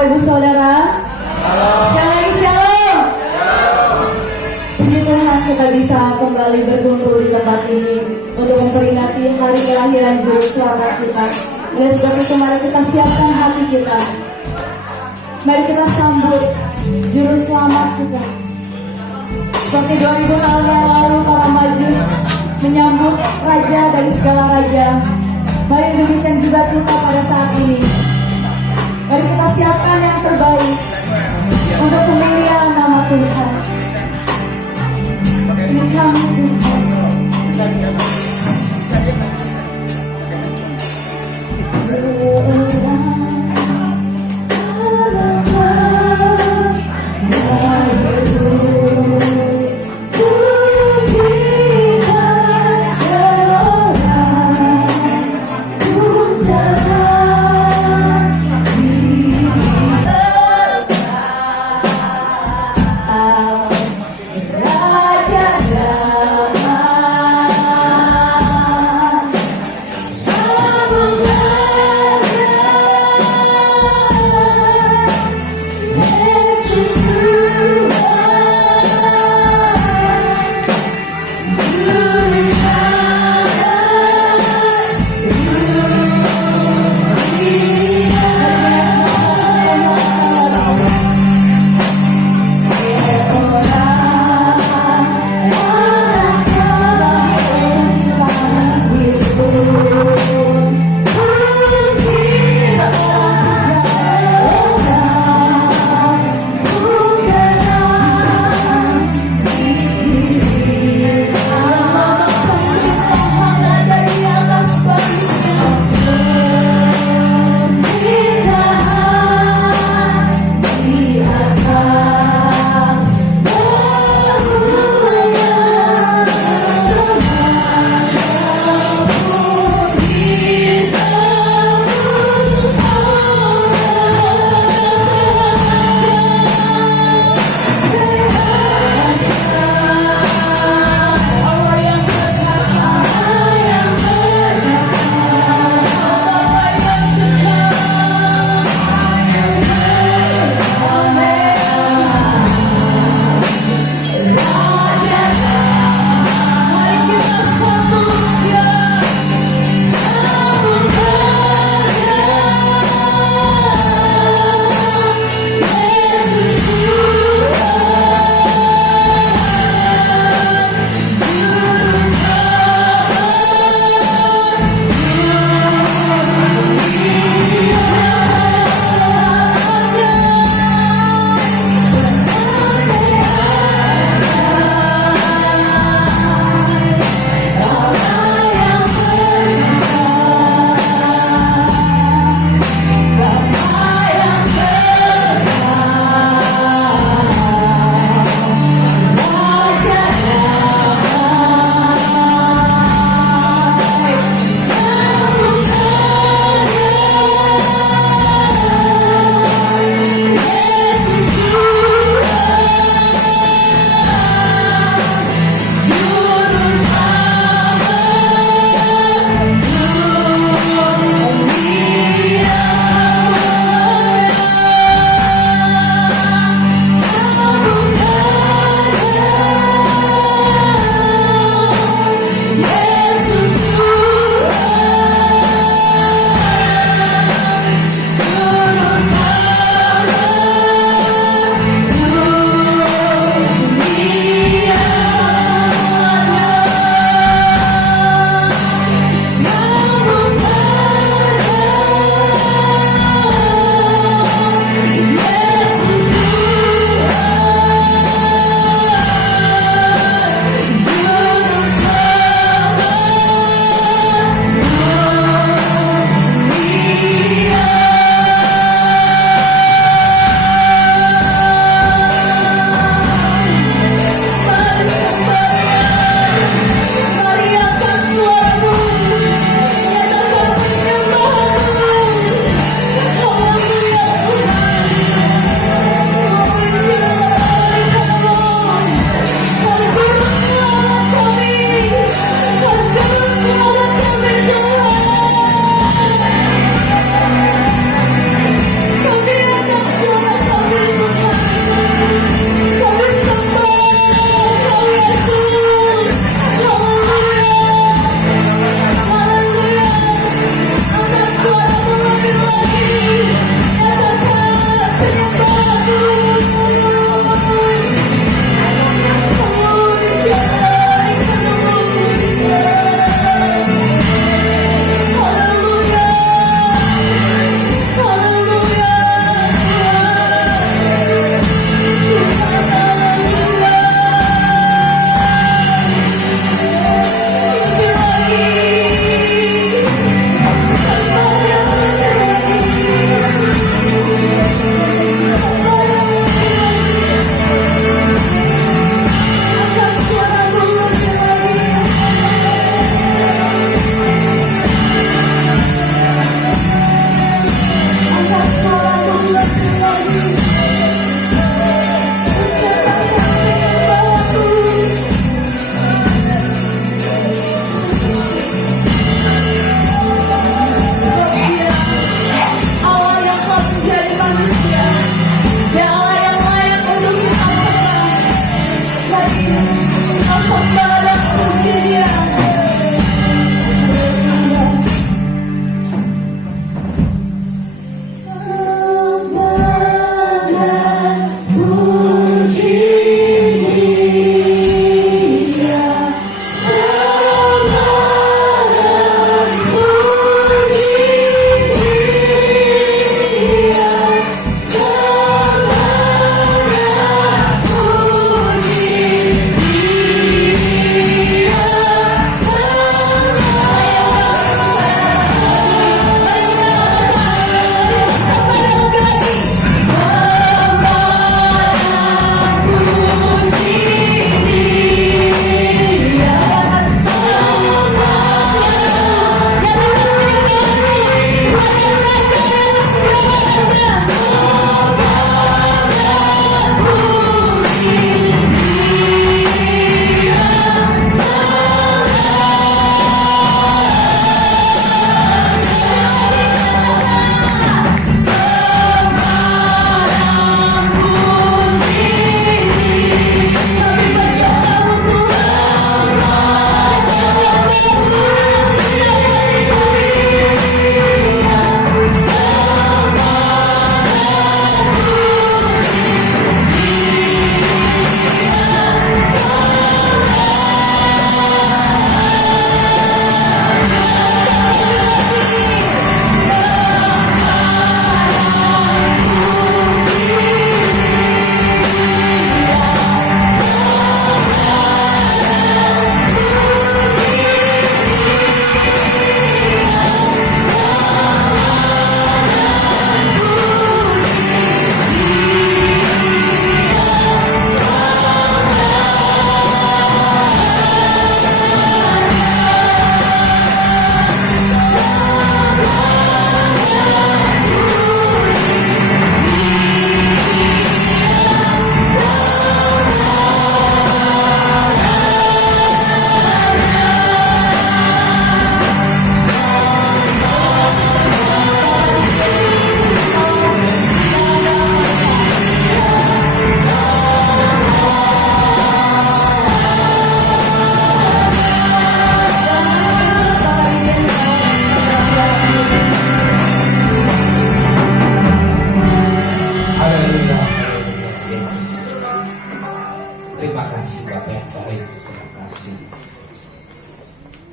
Bapak Ibu Saudara. Sekali lagi shalom. Puji Tuhan kita bisa kembali berkumpul di tempat ini untuk memperingati hari kelahiran Juru Selamat kita. Oleh sebab itu mari kita siapkan hati kita. Mari kita sambut Juru Selamat kita. Seperti 2000 tahun yang lalu para Majus menyambut Raja dari segala Raja. Mari demikian juga kita pada saat ini. Mari kita siapkan yang terbaik untuk pemilihan nama Tuhan. Ini kami Tuhan. Sembara puji Dia.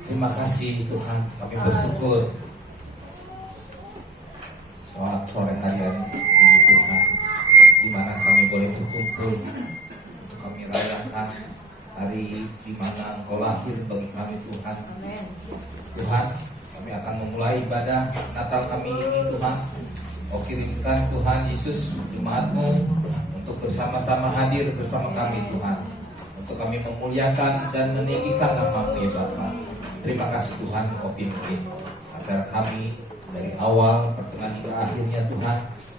Terima kasih Tuhan, kami bersyukur sore hari ini Tuhan, di mana kami boleh berkumpul untuk kami rayakan hari di mana Engkau lahir bagi kami Tuhan. Tuhan, kami akan memulai ibadah Natal kami ini Tuhan. Kau kirimkan Tuhan Yesus jemaat-Mu untuk bersama-sama hadir bersama kami Tuhan, untuk kami memuliakan dan meninggikan nama-Mu ya Bapa. Terima kasih Tuhan, Kau pimpin agar kami dari awal, pertengahan hingga akhirnya Tuhan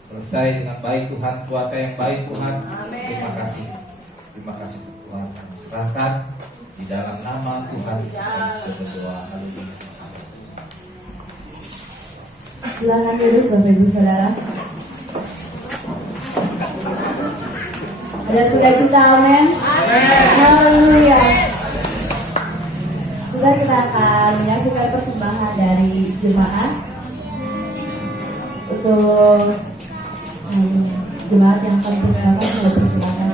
selesai dengan baik Tuhan, cuaca yang baik Tuhan. Terima kasih Tuhan. Kami serahkan di dalam nama Tuhan Yesus berdoa. Haleluya. Silakan duduk Bapak Ibu Saudara. Ada sukacita, amin. Haleluya. Saudara, kita akan menyaksikan persembahan dari jemaat untuk jemaat yang akan dipersembahkan. Sudah persilakan.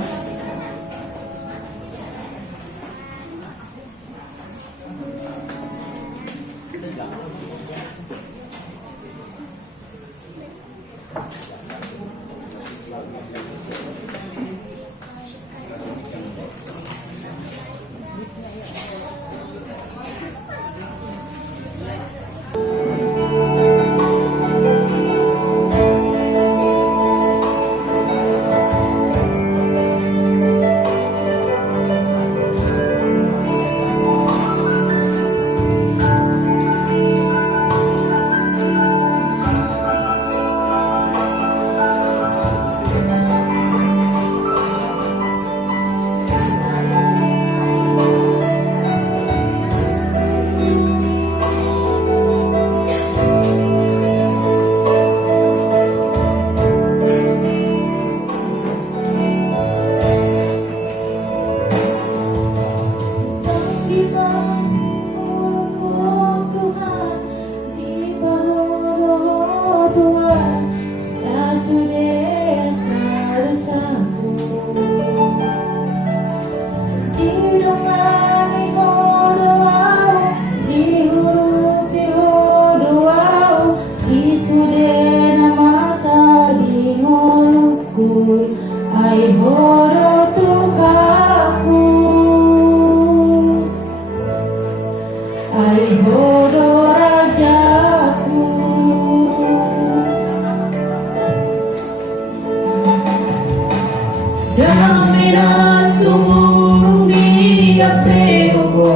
sumurung di apego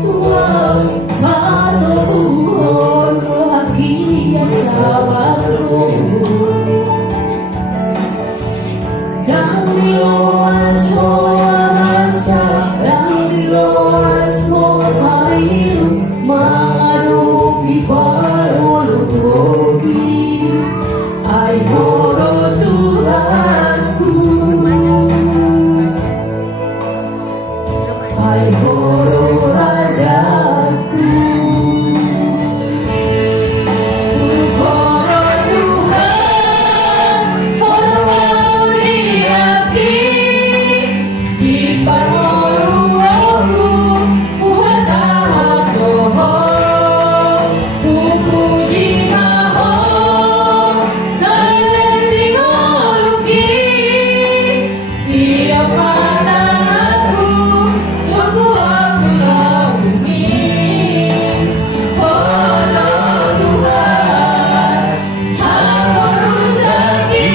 Tuhan matuhon bahagia sahabatku dan di luas rasa dan di luas hari menghadapi baru rugi ai horo Tuhanku ai horo Rajaku horo Tuhan horo muliaki di paruwaku puasa hatoho pupuji maho salenti ngoluki dia pandang aku tunggu aku bumi horo Tuhan horo rezeki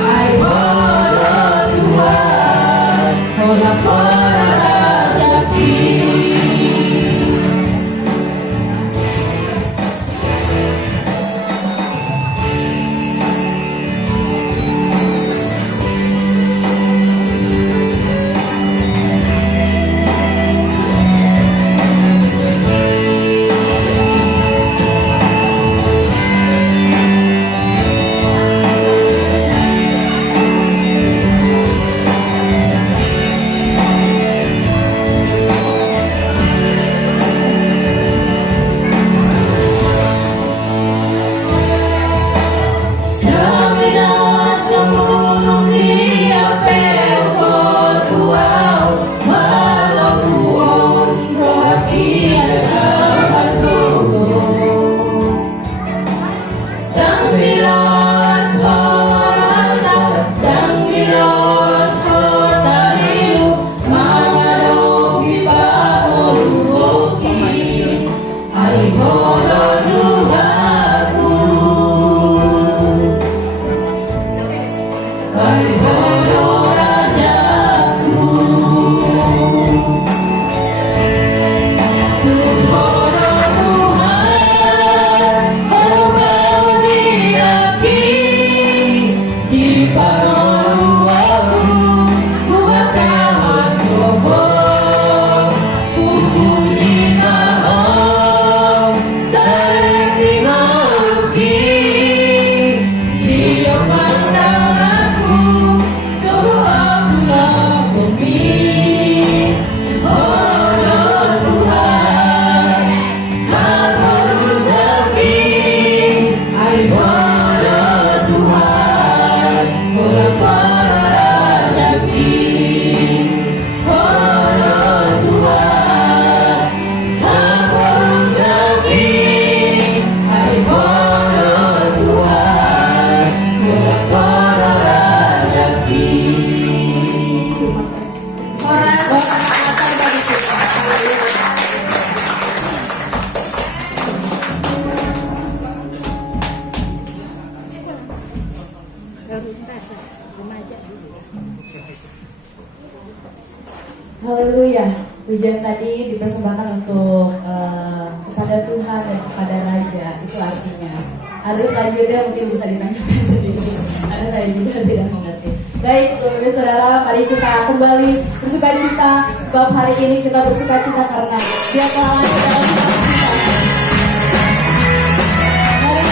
ai horo Tuhan horo rezeki. Haleluya. Pujian tadi dipersembahkan untuk kepada Tuhan dan kepada Raja. Itu artinya. Arif lanjutnya mungkin bisa ditanggapi sendiri karena saya juga tidak mengerti. Baik, Bapak Saudara, mari kita kembali bersuka cita sebab hari ini kita bersuka cita karena Dia telah ada dalam hidup kita. Mari,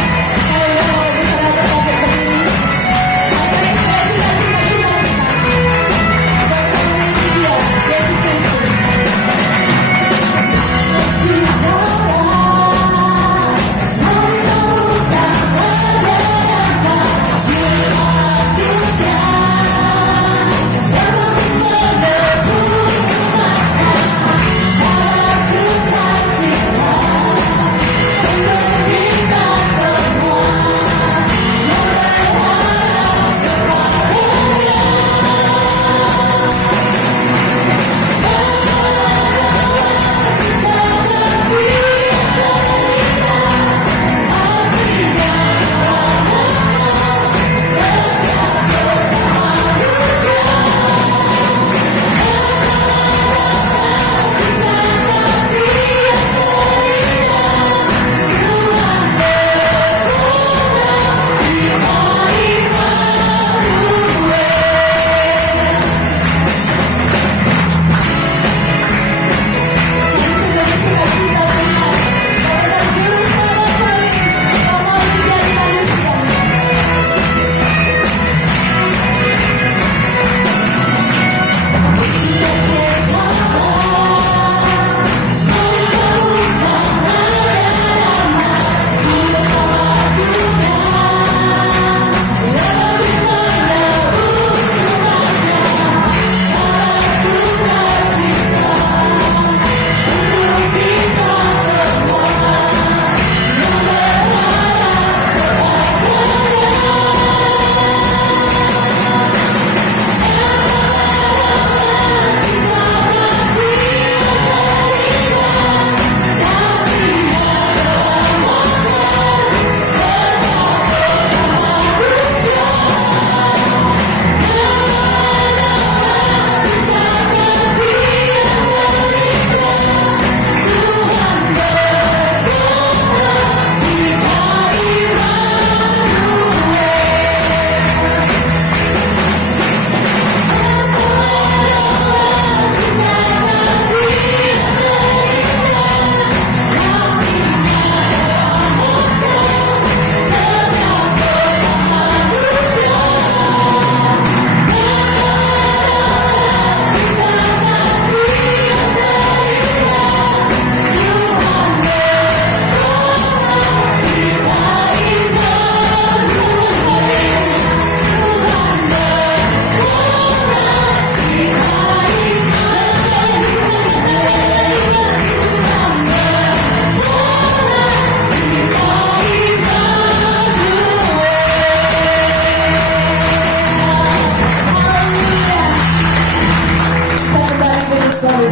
saya mau bersaudara dapat berdiri.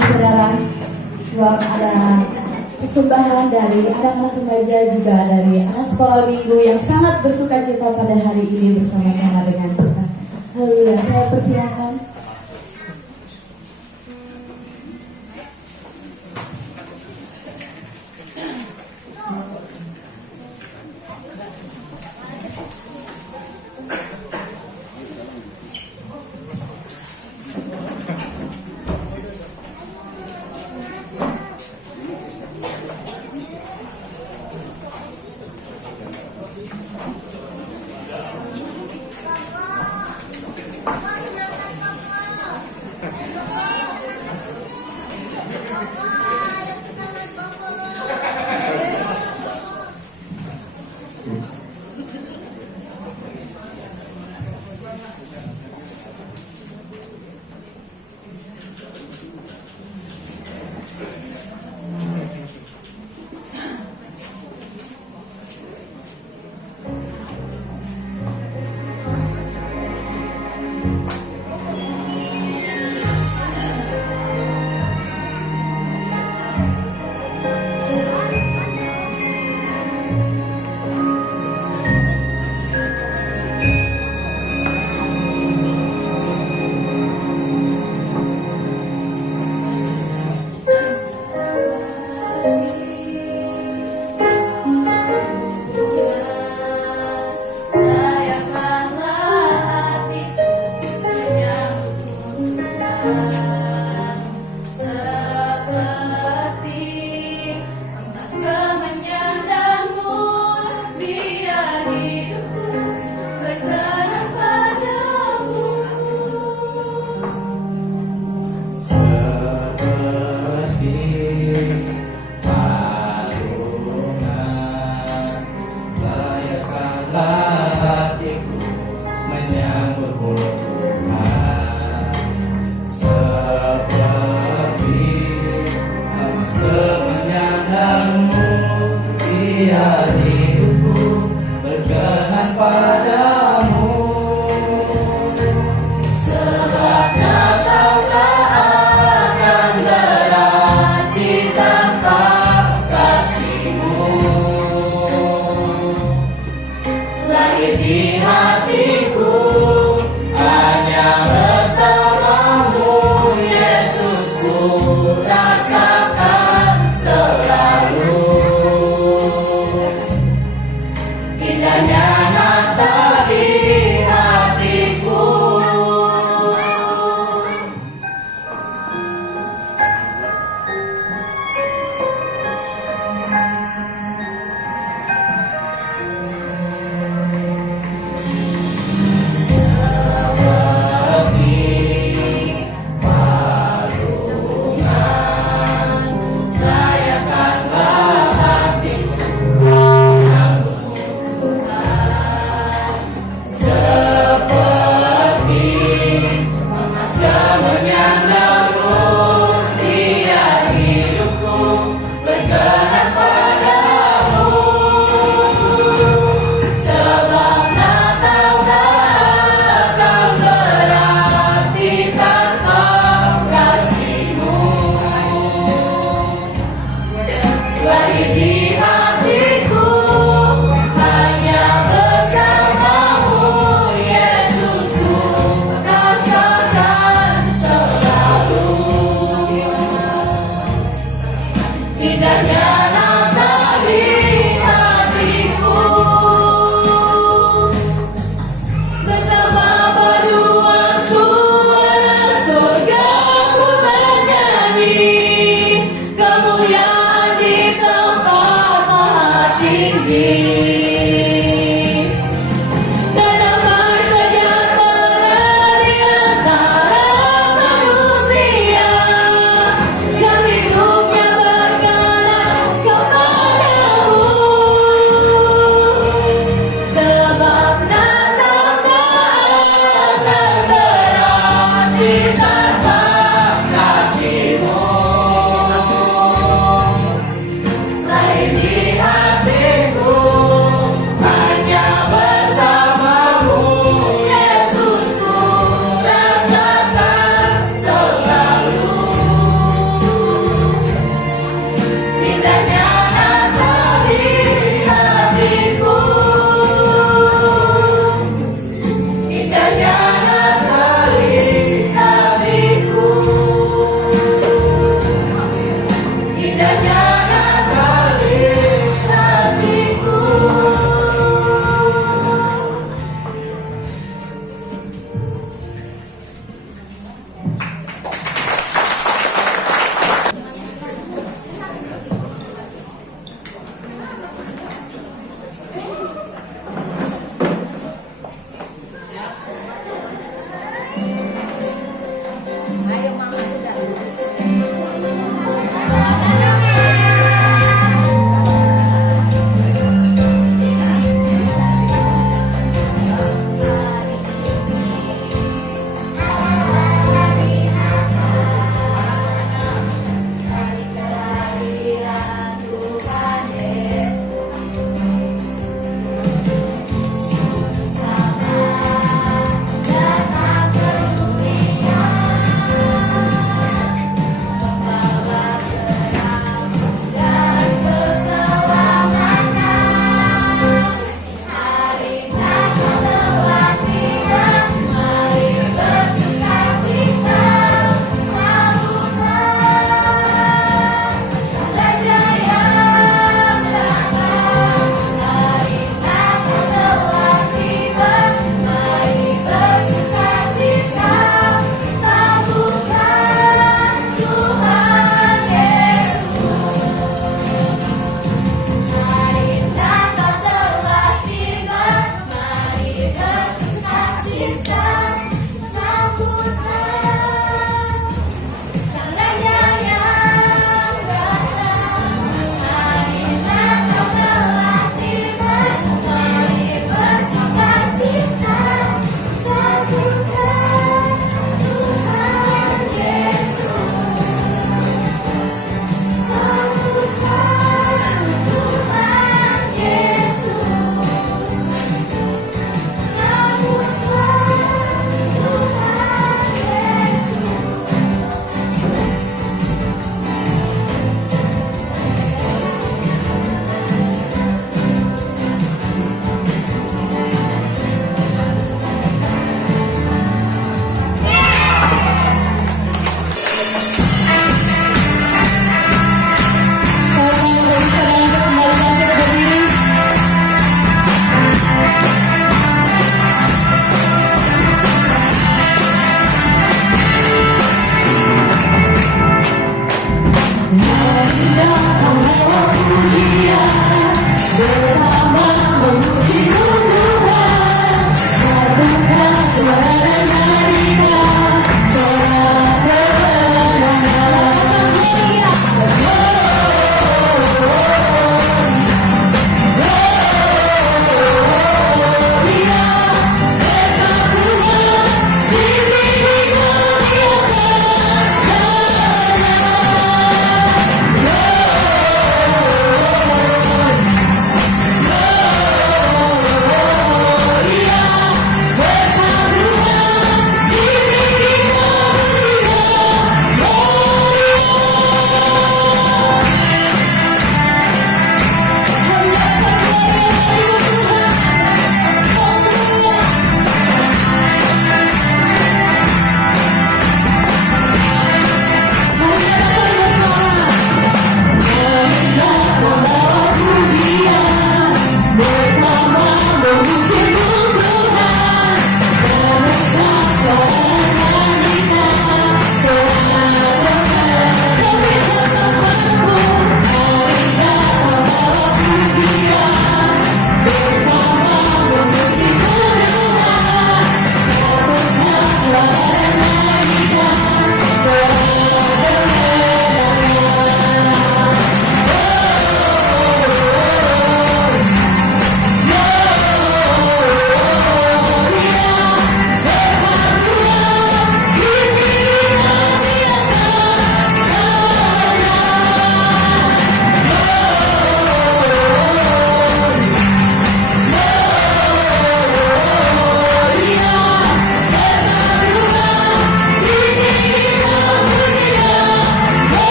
saudara, sebab ada persembahan dari anak-anak remaja juga dari anak sekolah minggu yang sangat bersuka cita pada hari ini bersama-sama dengan kita. Haleluya, saya persilakan. Selalu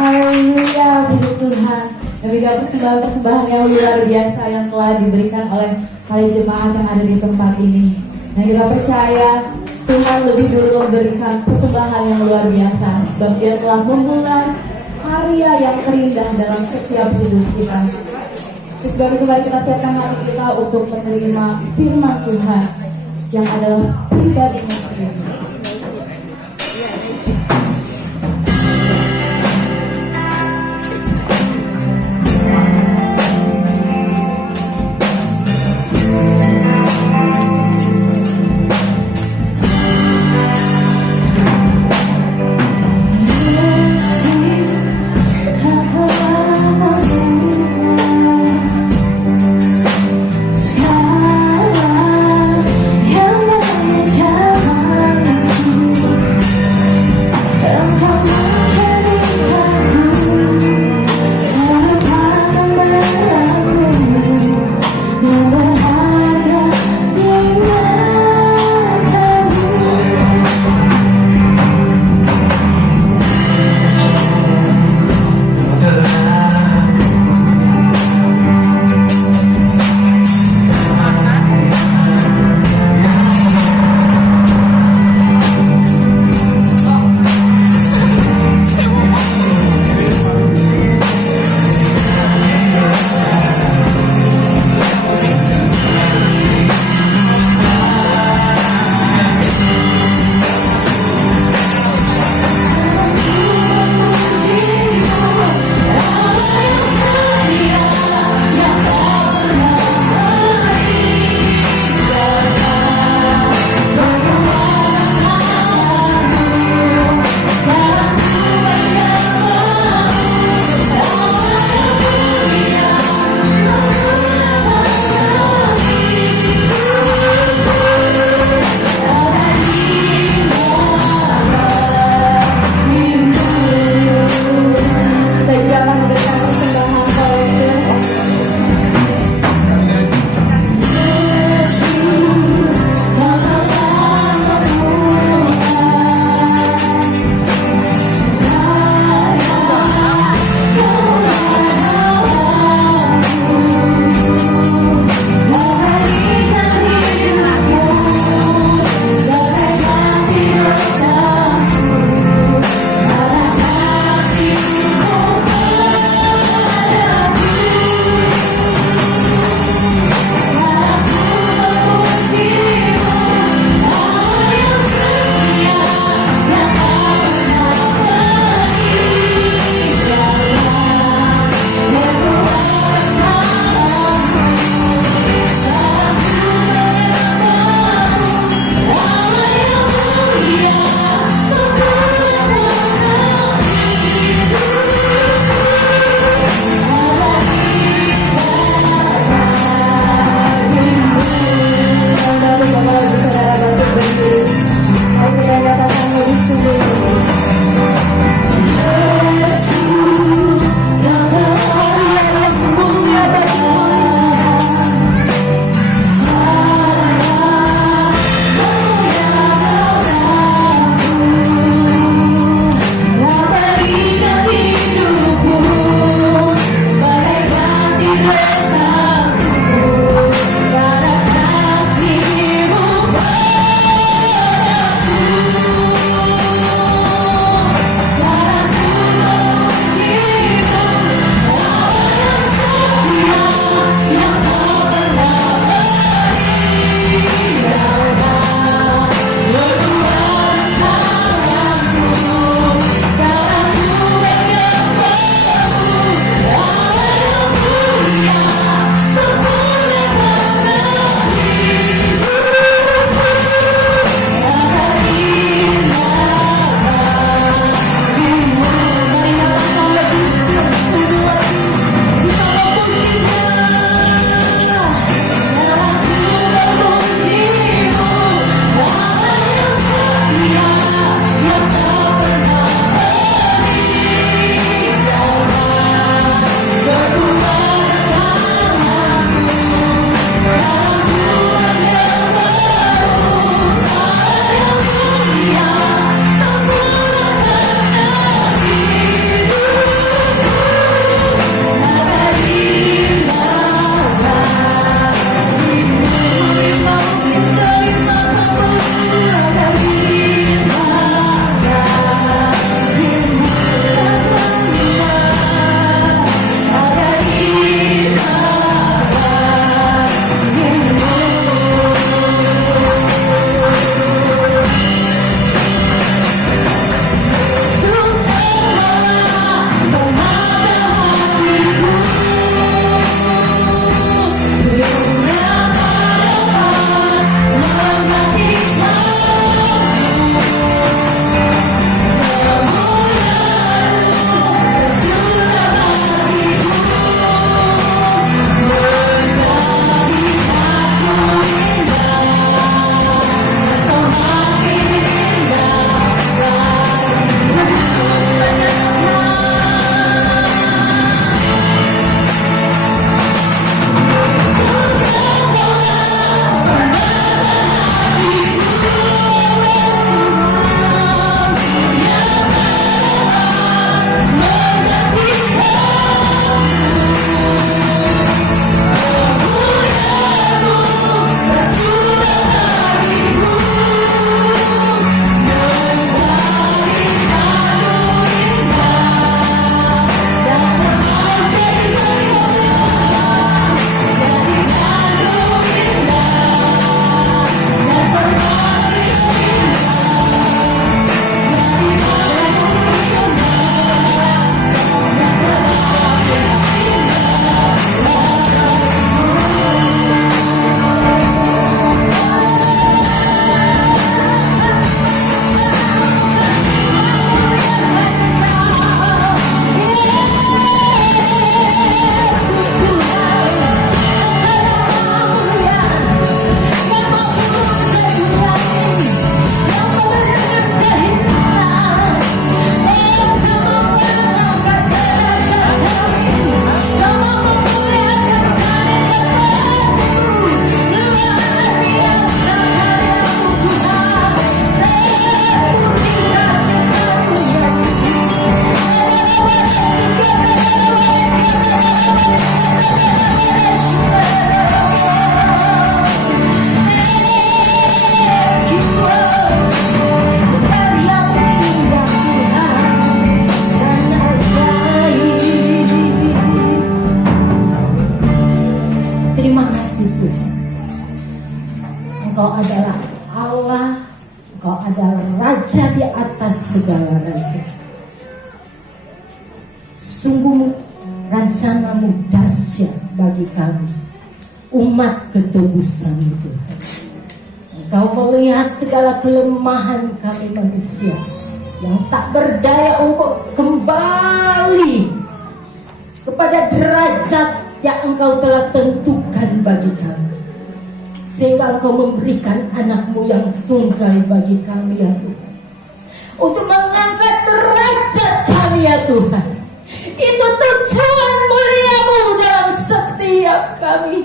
Haleluya, puji Tuhan. Demi persembahan-persembahan yang luar biasa yang telah diberikan oleh para jemaat yang ada di tempat ini. Dan kita percaya Tuhan lebih dulu memberikan persembahan yang luar biasa, sebab Dia telah memulai karya yang terindah dalam setiap hidup kita. Sebab itu mari kita siapkan hati kita untuk menerima firman Tuhan yang adalah pribadinya sendiri. Sekarang yang banyak segala raja. Sungguh rencanamu dahsyat bagi kami, umat ketebusan Tuhan. Engkau melihat segala kelemahan kami manusia yang tak berdaya untuk kembali kepada derajat yang Engkau telah tentukan bagi kami, sehingga Engkau memberikan anakmu yang tunggal bagi kami ya Tuhan, untuk mengangkat derajat kami ya Tuhan. Itu tujuan muliamu dalam setiap kami.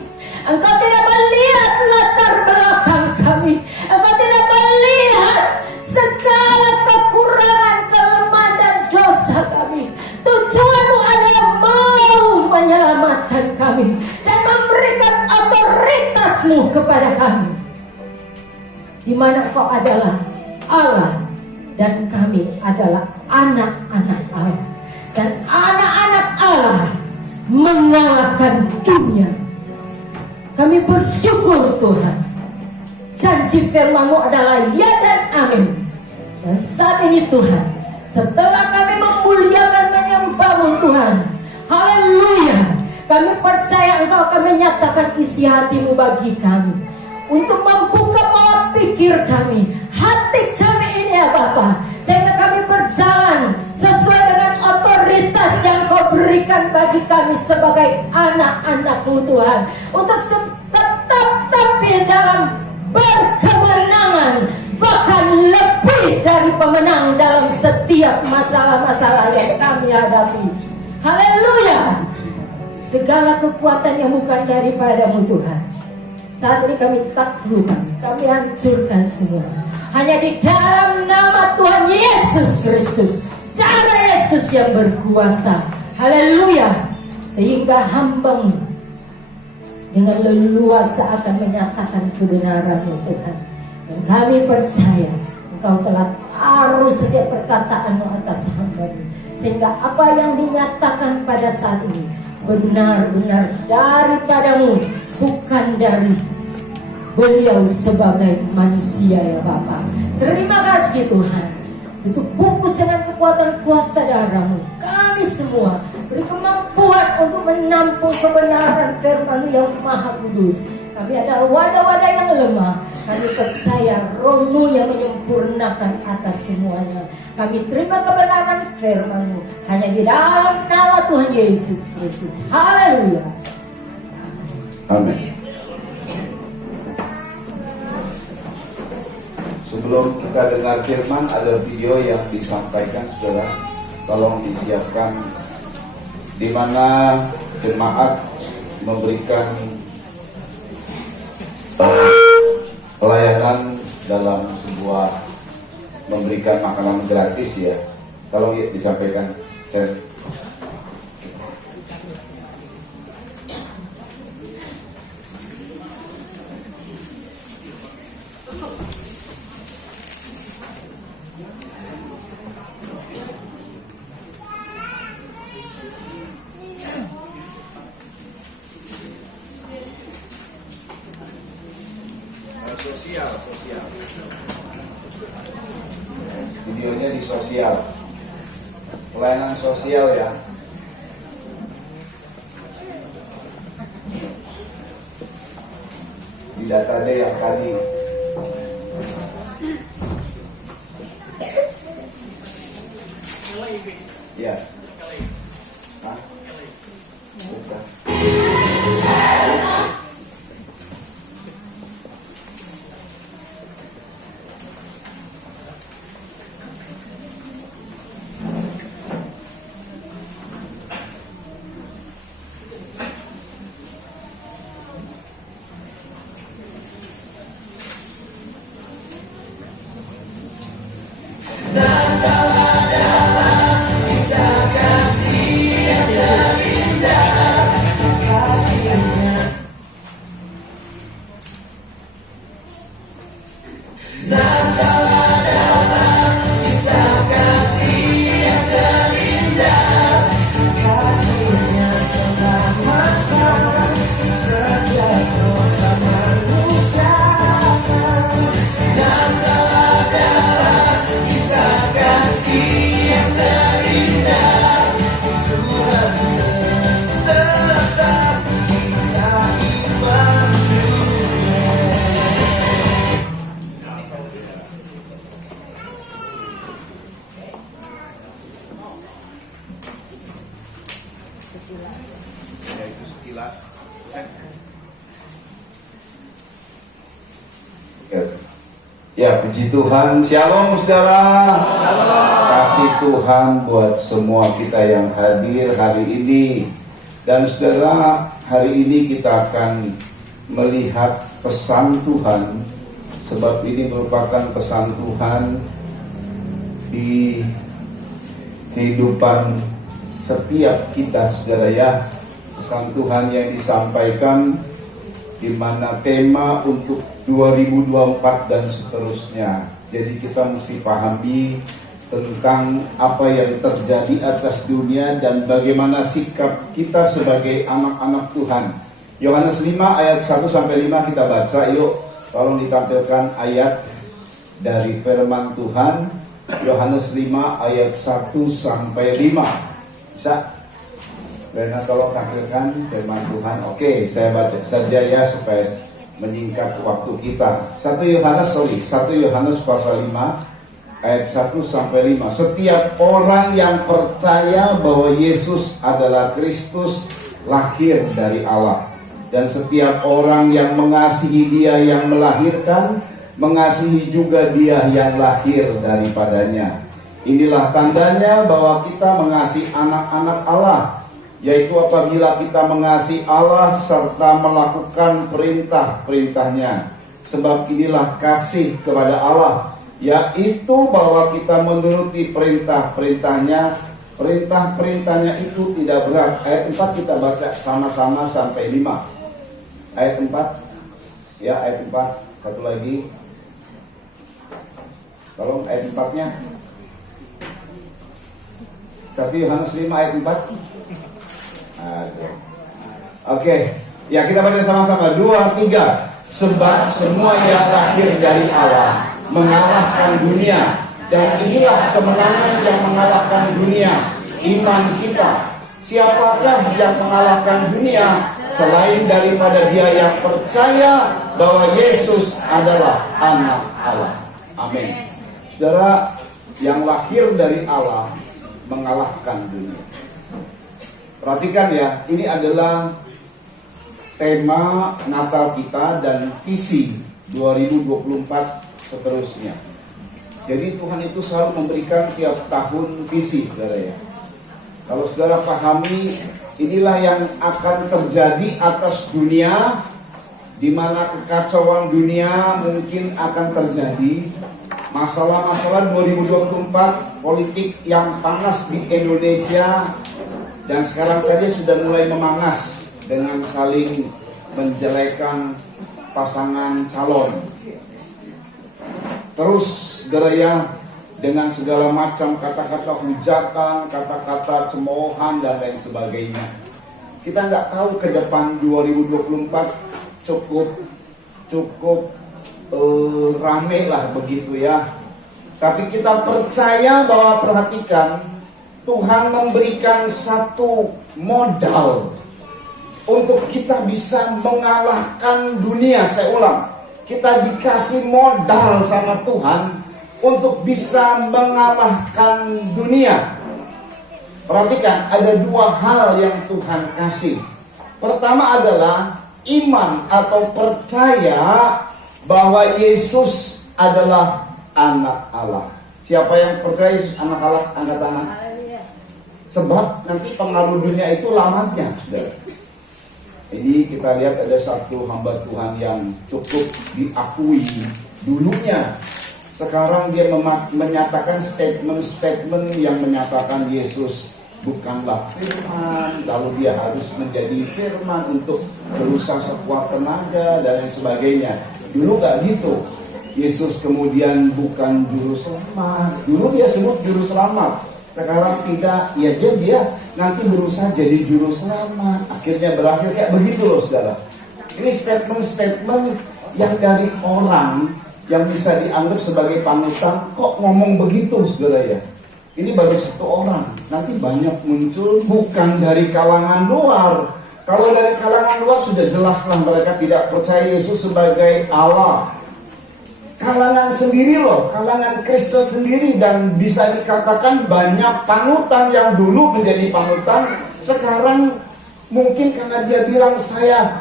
Engkau tidak melihat latar belakang kami, Engkau tidak melihat segala kekurangan, kelemahan dan dosa kami. Tujuanmu adalah mau menyelamatkan kami dan memberikan otoritasmu kepada kami, di mana Engkau adalah Allah dan kami adalah anak-anak Allah. Dan anak-anak Allah mengalahkan dunia. Kami bersyukur Tuhan, janji firman-Mu adalah ya dan amin. Dan saat ini Tuhan, setelah kami memuliakan menyembah-Mu Tuhan, haleluya, kami percaya Engkau akan menyatakan isi hati-Mu bagi kami, untuk membuka pola pikir kami, hati kami ini ya Bapa, sehingga kami berjalan sesuai dengan otoritas yang Kau berikan bagi kami sebagai anak-anak-Mu Tuhan, untuk tetap tampil dalam berkemenangan, bahkan lebih dari pemenang dalam setiap masalah-masalah yang kami hadapi. Haleluya. Segala kekuatan yang bukan daripada-Mu Tuhan, saat ini kami taklukkan, kami hancurkan semua. Hanya di dalam nama Tuhan Yesus Kristus, darah Yesus yang berkuasa. Haleluya. Sehingga hamba-Mu dengan leluasa akan menyatakan kebenaran-Mu Tuhan. Dan kami percaya Engkau telah taruh setiap perkataan-Mu atas hamba-Mu, sehingga apa yang dinyatakan pada saat ini benar-benar daripada-Mu, bukan dari beliau sebagai manusia ya Bapa. Terima kasih Tuhan. Itu bungkus dengan kekuatan kuasa darah-Mu. Kami semua beri kemampuan untuk menampung kebenaran firman-Mu yang maha kudus. Kami adalah wadah-wadah yang lemah. Kami percaya Roh-Mu yang menyempurnakan atas semuanya. Kami terima kebenaran firman-Mu hanya di dalam nama Tuhan Yesus Kristus. Haleluya. Amin. Sebelum kita dengar firman, ada video yang disampaikan, saudara. Tolong disiapkan, di mana jemaat memberikan pelayanan dalam sebuah memberikan makanan gratis ya. Tolong ya, disampaikan. Videonya di sosial, pelayanan sosial ya. Di data D yang tadi. Ya. Hah? Bukan. Dan dalam kisah kasih Ya, puji Tuhan. Shalom saudara. Kasih Tuhan buat semua kita yang hadir hari ini. Dan saudara, hari ini kita akan melihat pesan Tuhan. Sebab ini merupakan pesan Tuhan di kehidupan setiap kita saudara ya. Pesan Tuhan yang disampaikan di mana tema untuk 2024 dan seterusnya. Jadi kita mesti pahami tentang apa yang terjadi atas dunia dan bagaimana sikap kita sebagai anak-anak Tuhan. Yohanes 5 ayat 1 sampai 5 kita baca. Yuk, tolong ditampilkan ayat dari firman Tuhan. Yohanes 5 ayat 1 sampai 5. Bisa? Rena tolong tampilkan firman Tuhan. Oke, saya baca saja ya supaya menyingkat waktu kita. 1 Yohanes pasal 5 ayat 1 sampai 5. Setiap orang yang percaya bahwa Yesus adalah Kristus lahir dari Allah. Dan setiap orang yang mengasihi Dia yang melahirkan, mengasihi juga Dia yang lahir daripadanya. Inilah tandanya bahwa kita mengasihi anak-anak Allah, yaitu apabila kita mengasihi Allah serta melakukan perintah-perintahnya. Sebab inilah kasih kepada Allah, yaitu bahwa kita menuruti perintah-perintahnya. Perintah-perintahnya itu tidak berat. Ayat 4 kita baca sama-sama sampai 5. Ayat 4. Ya, ayat 4. Satu lagi. Tolong ayat 4-nya. 1 Yohanes 5 ayat 4. Oke, ya kita baca sama-sama 2, 3. Sebab semua yang lahir dari Allah mengalahkan dunia, dan inilah kemenangan yang mengalahkan dunia, iman kita. Siapakah yang mengalahkan dunia selain daripada dia yang percaya bahwa Yesus adalah anak Allah. Amin. Saudara, yang lahir dari Allah mengalahkan dunia. Perhatikan ya, ini adalah tema Natal kita dan visi 2024 seterusnya. Jadi Tuhan itu selalu memberikan tiap tahun visi, saudara ya. Kalau saudara pahami, inilah yang akan terjadi atas dunia, di mana kekacauan dunia mungkin akan terjadi. Masalah-masalah 2024, politik yang panas di Indonesia, dan sekarang saja sudah mulai memanas dengan saling menjelekan pasangan calon. Terus geraya dengan segala macam kata-kata hujatan, kata-kata cemoohan dan lain sebagainya. Kita nggak tahu ke depan 2024 cukup rame lah begitu ya. Tapi kita percaya bahwa perhatikan, Tuhan memberikan satu modal untuk kita bisa mengalahkan dunia. Saya ulang, kita dikasih modal sama Tuhan untuk bisa mengalahkan dunia. Perhatikan, ada dua hal yang Tuhan kasih. Pertama adalah iman atau percaya bahwa Yesus adalah anak Allah. Siapa yang percaya Yesus anak Allah, angkat tangan. Sebab nanti pengaruh dunia itu lamanya. Ini kita lihat ada satu hamba Tuhan yang cukup diakui dulunya. Sekarang dia menyatakan statement-statement yang menyatakan Yesus bukanlah firman, lalu dia harus menjadi firman untuk berusaha sekuat tenaga dan lain sebagainya. Dulu gak gitu. Yesus kemudian bukan juru selamat. Dulu dia sebut juru selamat. Sekarang tidak, ya dia nanti berusaha jadi juru selamat. Akhirnya berakhir kayak begitu loh saudara. Ini statement-statement yang dari orang yang bisa dianggap sebagai panutan. Kok ngomong begitu saudara ya? Ini baru satu orang. Nanti banyak muncul bukan dari kalangan luar. Kalau dari kalangan luar sudah jelaslah mereka tidak percaya Yesus sebagai Allah. Kalangan sendiri loh, kalangan Kristen sendiri, dan bisa dikatakan banyak panutan yang dulu menjadi panutan, sekarang mungkin karena dia bilang saya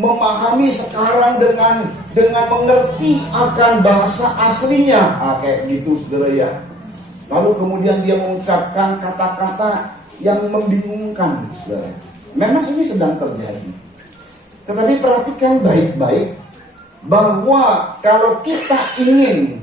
memahami sekarang dengan mengerti akan bahasa aslinya. Kayak gitu saudara ya. Lalu kemudian dia mengucapkan kata-kata yang membingungkan, saudara. Memang ini sedang terjadi. Tetapi perhatikan baik-baik bahwa kalau kita ingin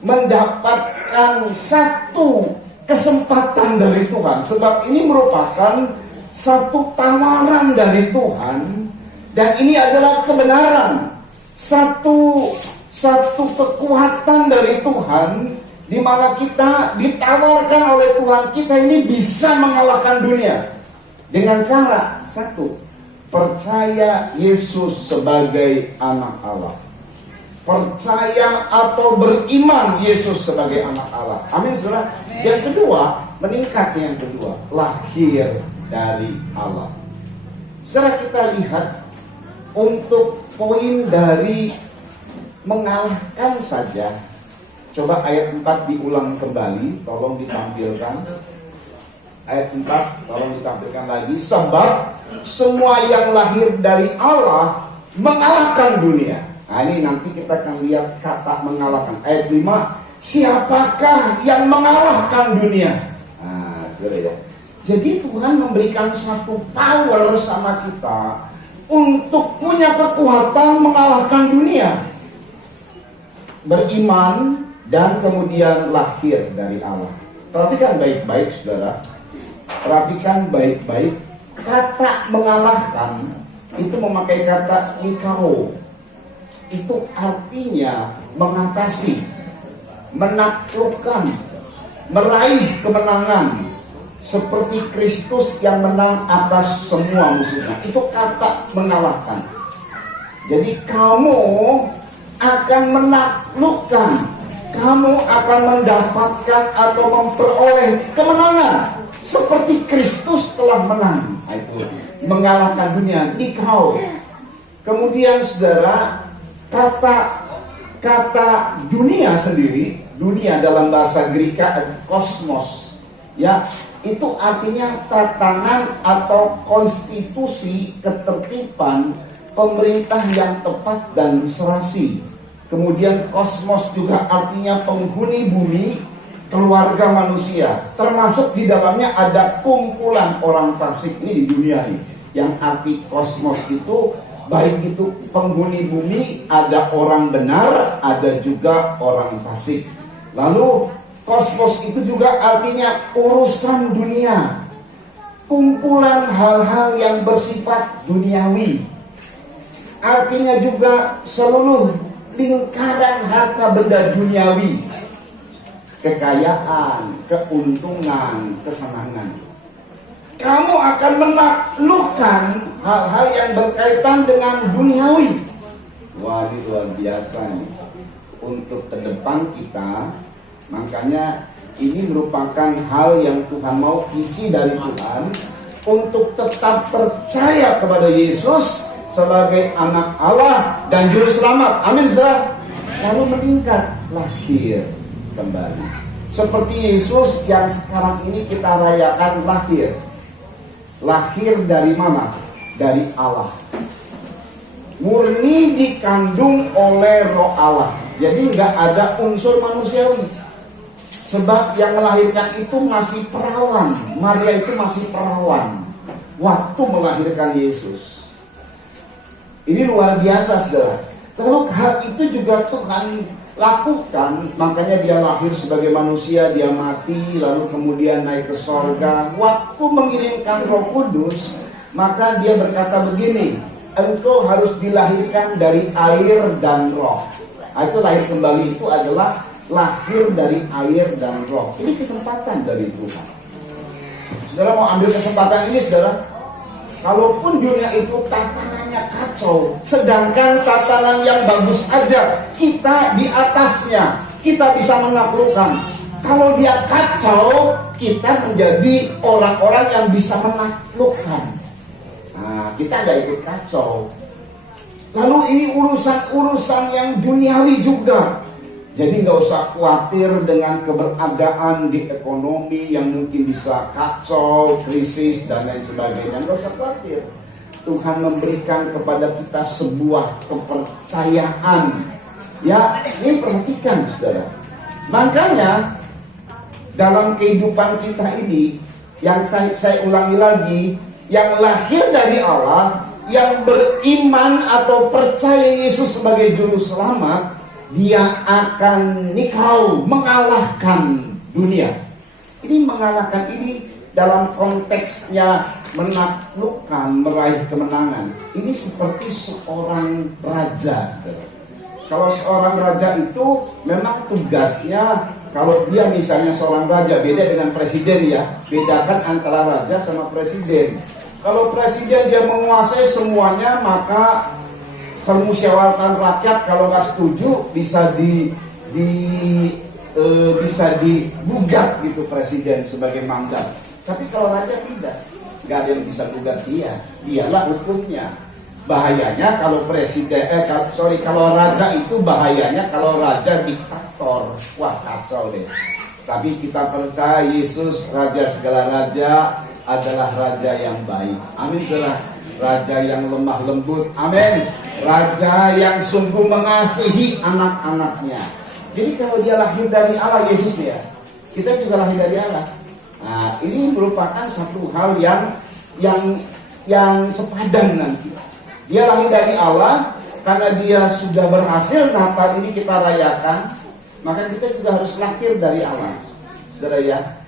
mendapatkan satu kesempatan dari Tuhan, sebab ini merupakan satu tawaran dari Tuhan, dan ini adalah kebenaran, satu kekuatan dari Tuhan, di mana kita ditawarkan oleh Tuhan, kita ini bisa mengalahkan dunia dengan cara satu, percaya Yesus sebagai anak Allah. Percaya atau beriman Yesus sebagai anak Allah. Amin, saudara. Yang kedua, meningkat yang kedua, lahir dari Allah. Saudara, kita lihat untuk poin dari mengalahkan saja. Coba ayat 4 diulang kembali, tolong ditampilkan. Ayat 4, tolong ditampilkan lagi. Sebab semua yang lahir dari Allah mengalahkan dunia. Nah, ini nanti kita akan lihat kata mengalahkan. Ayat 5, siapakah yang mengalahkan dunia? Nah, saudara ya. Jadi Tuhan memberikan satu power sama kita untuk punya kekuatan mengalahkan dunia. Beriman dan kemudian lahir dari Allah. Perhatikan baik-baik, saudara. Perhatikan baik-baik. Kata mengalahkan itu memakai kata nikao. Itu artinya mengatasi, menaklukkan, meraih kemenangan. Seperti Kristus yang menang atas semua musuhnya. Itu kata mengalahkan. Jadi kamu akan menaklukkan, kamu akan mendapatkan atau memperoleh kemenangan seperti Kristus telah menang. Nah, itu mengalahkan dunia. Nikau. Kemudian saudara, kata dunia sendiri, dunia dalam bahasa Greka kosmos, ya, itu artinya tatanan atau konstitusi ketertiban pemerintah yang tepat dan serasi. Kemudian kosmos juga artinya penghuni bumi, keluarga manusia, termasuk di dalamnya ada kumpulan orang fasik ini di dunia ini. Yang arti kosmos itu baik itu penghuni bumi, ada orang benar, ada juga orang fasik. Lalu kosmos itu juga artinya urusan dunia, kumpulan hal-hal yang bersifat duniawi. Artinya juga seluruh lingkaran harta benda duniawi, kekayaan, keuntungan, kesenangan. Kamu akan menaklukkan hal-hal yang berkaitan dengan duniawi. Wah, ini luar biasa nih. Untuk ke depan kita, makanya ini merupakan hal yang Tuhan mau isi dari Tuhan untuk tetap percaya kepada Yesus sebagai anak Allah dan juru selamat. Amin, saudara. Lalu meningkat, lahir kembali. Seperti Yesus yang sekarang ini kita rayakan lahir. Lahir dari mana? Dari Allah. Murni dikandung oleh Roh Allah. Jadi nggak ada unsur manusiawi. Sebab yang melahirkan itu masih perawan. Maria itu masih perawan waktu melahirkan Yesus. Ini luar biasa, saudara. Lalu hal itu juga Tuhan lakukan, makanya dia lahir sebagai manusia, dia mati, lalu kemudian naik ke sorga. Waktu mengirimkan Roh Kudus, maka dia berkata begini, engkau harus dilahirkan dari air dan roh. Nah, itu lahir kembali itu adalah lahir dari air dan roh. Ini kesempatan dari Tuhan. Saudara mau ambil kesempatan ini, saudara? Kalaupun dunia itu tatanannya kacau, sedangkan tatanan yang bagus aja, kita di atasnya, kita bisa menaklukkan. Kalau dia kacau, kita menjadi orang-orang yang bisa menaklukkan. Nah, kita nggak ikut kacau. Lalu ini urusan-urusan yang duniawi juga. Jadi nggak usah khawatir dengan keberadaan di ekonomi yang mungkin bisa kacau, krisis dan lain sebagainya. Nggak usah khawatir. Tuhan memberikan kepada kita sebuah kepercayaan. Ya, ini perhatikan saudara. Makanya dalam kehidupan kita ini, yang saya ulangi lagi, yang lahir dari Allah, yang beriman atau percaya Yesus sebagai juru selamat, dia akan mengalahkan dunia. Ini mengalahkan ini dalam konteksnya menaklukkan, meraih kemenangan. Ini seperti seorang raja. Kalau seorang raja itu memang tugasnya, kalau dia misalnya seorang raja, beda dengan presiden ya. Bedakan antara raja sama presiden. Kalau presiden dia menguasai semuanya, maka permusyawaratan rakyat kalau nggak setuju bisa bisa digugat gitu presiden sebagai mandat. Tapi kalau raja tidak, nggak ada yang bisa gugat dia. Dialah hukumnya. Bahayanya kalau kalau raja itu bahayanya kalau raja diktator. Wah, kacau deh. Tapi kita percaya Yesus raja segala raja adalah raja yang baik. Amin, saudara. Raja yang lemah lembut. Amin. Raja yang sungguh mengasihi anak-anaknya. Jadi kalau dia lahir dari Allah, Yesus ya, kita juga lahir dari Allah. Nah, ini merupakan satu hal yang sepadan nanti. Dia lahir dari Allah, karena dia sudah berhasil Natal ini kita rayakan, maka kita juga harus lahir dari Allah. Saudara ya,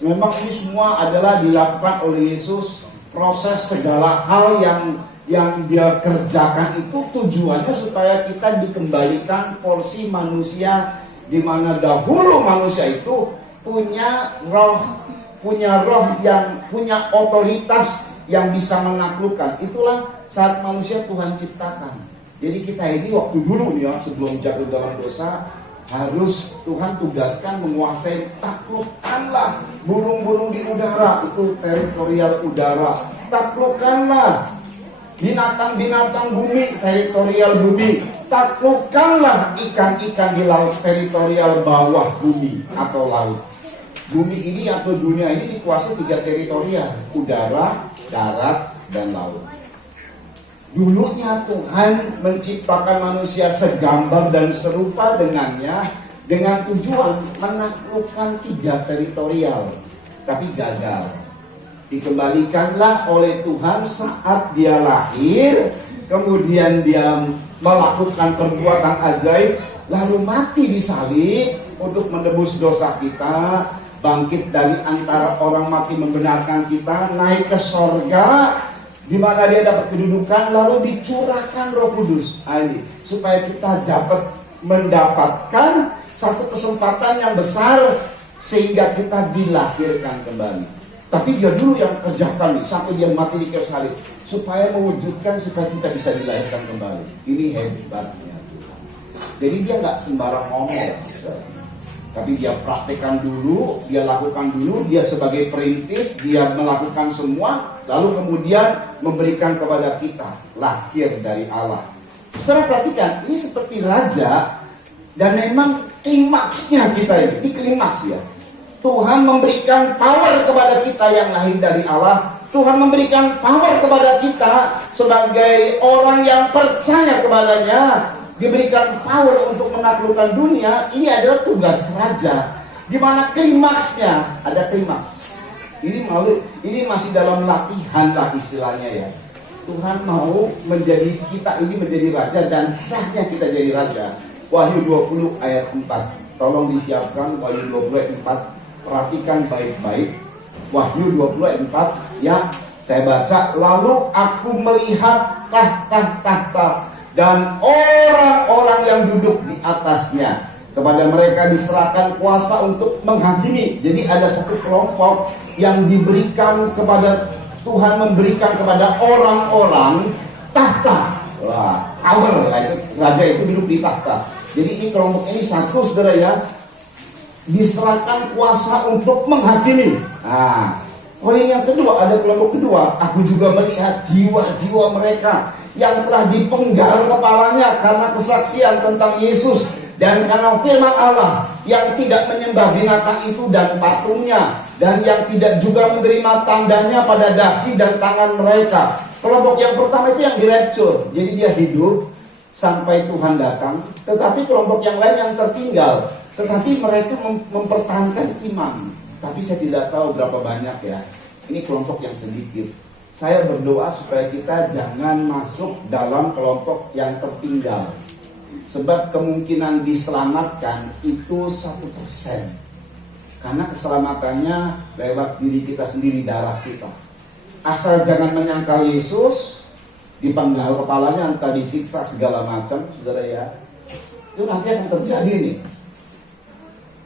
memang ini semua adalah dilakukan oleh Yesus. Proses segala hal yang dia kerjakan itu tujuannya supaya kita dikembalikan porsi manusia, di mana dahulu manusia itu punya roh yang punya otoritas yang bisa menaklukkan. Itulah saat manusia Tuhan ciptakan. Jadi kita ini waktu dulu nih ya, sebelum jatuh dalam dosa, harus Tuhan tugaskan menguasai, taklukkanlah burung-burung di udara, itu teritorial udara. Taklukkanlah binatang-binatang bumi, teritorial bumi. Taklukkanlah ikan-ikan di laut, teritorial bawah bumi atau laut. Bumi ini atau dunia ini dikuasai 3 teritorial, udara, darat, dan laut. Dulunya Tuhan menciptakan manusia segambar dan serupa dengannya, dengan tujuan menaklukkan 3 teritorial, tapi gagal. Dikembalikanlah oleh Tuhan saat dia lahir, kemudian dia melakukan perbuatan ajaib, lalu mati di salib untuk menebus dosa kita, bangkit dari antara orang mati membenarkan kita, naik ke sorga, di mana dia dapat kedudukan, lalu dicurahkan Roh Kudus. Ini supaya kita dapat mendapatkan satu kesempatan yang besar sehingga kita dilahirkan kembali. Tapi dia dulu yang kerjakan nih, sampai dia mati di kayu salib, supaya mewujudkan supaya kita bisa dilahirkan kembali. Ini hebatnya Tuhan. Jadi dia nggak sembarang ngomong, tapi dia praktekkan dulu, dia lakukan dulu, dia sebagai perintis, dia melakukan semua, lalu kemudian memberikan kepada kita, lahir dari Allah. Saudara perhatikan, ini seperti raja, dan memang klimaksnya kita ini klimaks ya. Tuhan memberikan power kepada kita yang lahir dari Allah. Tuhan memberikan power kepada kita sebagai orang yang percaya kepadanya, diberikan power untuk menaklukkan dunia. Ini adalah tugas raja. Di mana klimaksnya, ada klimaks. Ini masih dalam latihan lah istilahnya ya. Tuhan mau menjadi kita ini menjadi raja, dan sahnya kita jadi raja. Wahyu 20 ayat 4. Tolong disiapkan Wahyu 20 ayat 4. Perhatikan baik-baik. Wahyu 20 ayat 4 ya. Saya baca, lalu aku melihat tahta-tahta dan orang-orang yang duduk di atasnya. Kepada mereka diserahkan kuasa untuk menghakimi. Jadi ada satu kelompok yang diberikan kepada Tuhan, memberikan kepada orang-orang tahta. Wah, power. Raja itu duduk di tahta. Jadi ini kelompok ini satu, saudara ya, diserahkan kuasa untuk menghakimi. Nah, poin yang kedua, ada kelompok kedua. Aku juga melihat jiwa-jiwa mereka yang telah dipenggal kepalanya karena kesaksian tentang Yesus dan karena firman Allah, yang tidak menyembah binatang itu dan patungnya, dan yang tidak juga menerima tandanya pada dahi dan tangan mereka. Kelompok yang pertama itu yang dirapture. Jadi dia hidup sampai Tuhan datang. Tetapi kelompok yang lain yang tertinggal. Tetapi mereka mempertahankan iman. Tapi saya tidak tahu berapa banyak ya. Ini kelompok yang sedikit. Saya berdoa supaya kita jangan masuk dalam kelompok yang tertinggal. Sebab kemungkinan diselamatkan itu 1%. Karena keselamatannya lewat diri kita sendiri, darah kita. Asal jangan menyangkal Yesus, dipenggal kepalanya, entah disiksa segala macam, saudara ya. Itu nanti akan terjadi nih.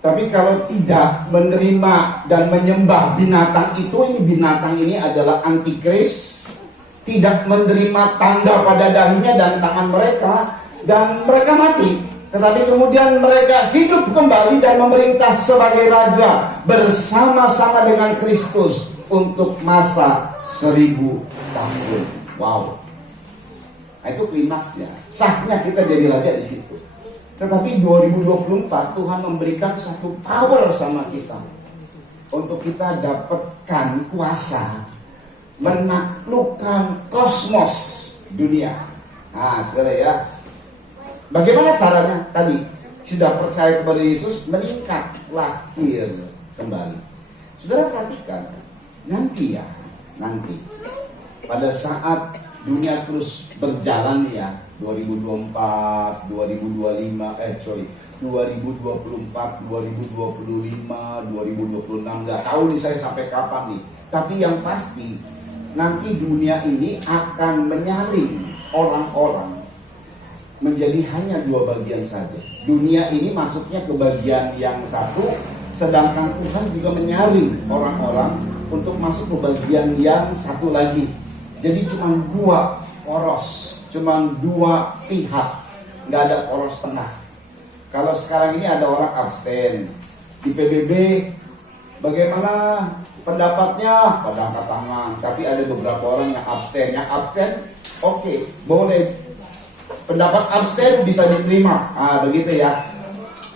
Tapi kalau tidak menerima dan menyembah binatang itu, ini binatang ini adalah antikris, tidak menerima tanda pada dahinya dan tangan mereka, dan mereka mati. Tetapi kemudian mereka hidup kembali dan memerintah sebagai raja bersama-sama dengan Kristus untuk masa 1000 tahun. Wow. Nah, itu klimaksnya. Sahnya kita jadi raja di situ. Tetapi 2024 Tuhan memberikan satu power sama kita untuk kita dapatkan kuasa menaklukkan kosmos dunia. Nah, saudara ya. Bagaimana caranya? Tadi sudah percaya kepada Yesus, meningkat, lahir kembali. Saudara perhatikan, nanti pada saat dunia terus berjalan ya, 2024, 2024, 2025, 2026, nggak tahu nih saya sampai kapan nih. Tapi yang pasti nanti dunia ini akan menyaring orang-orang menjadi hanya 2 bagian saja. Dunia ini masuknya ke bagian yang satu, sedangkan Tuhan juga menyaring orang-orang untuk masuk ke bagian yang satu lagi. Jadi cuma 2 poros, cuma 2 pihak, nggak ada poros tengah. Kalau sekarang ini ada orang abstain di PBB, bagaimana pendapatnya? Pada angkat tangan. Tapi ada beberapa orang yang abstain. Yang abstain, oke, boleh. Pendapat abstain bisa diterima. Begitu ya.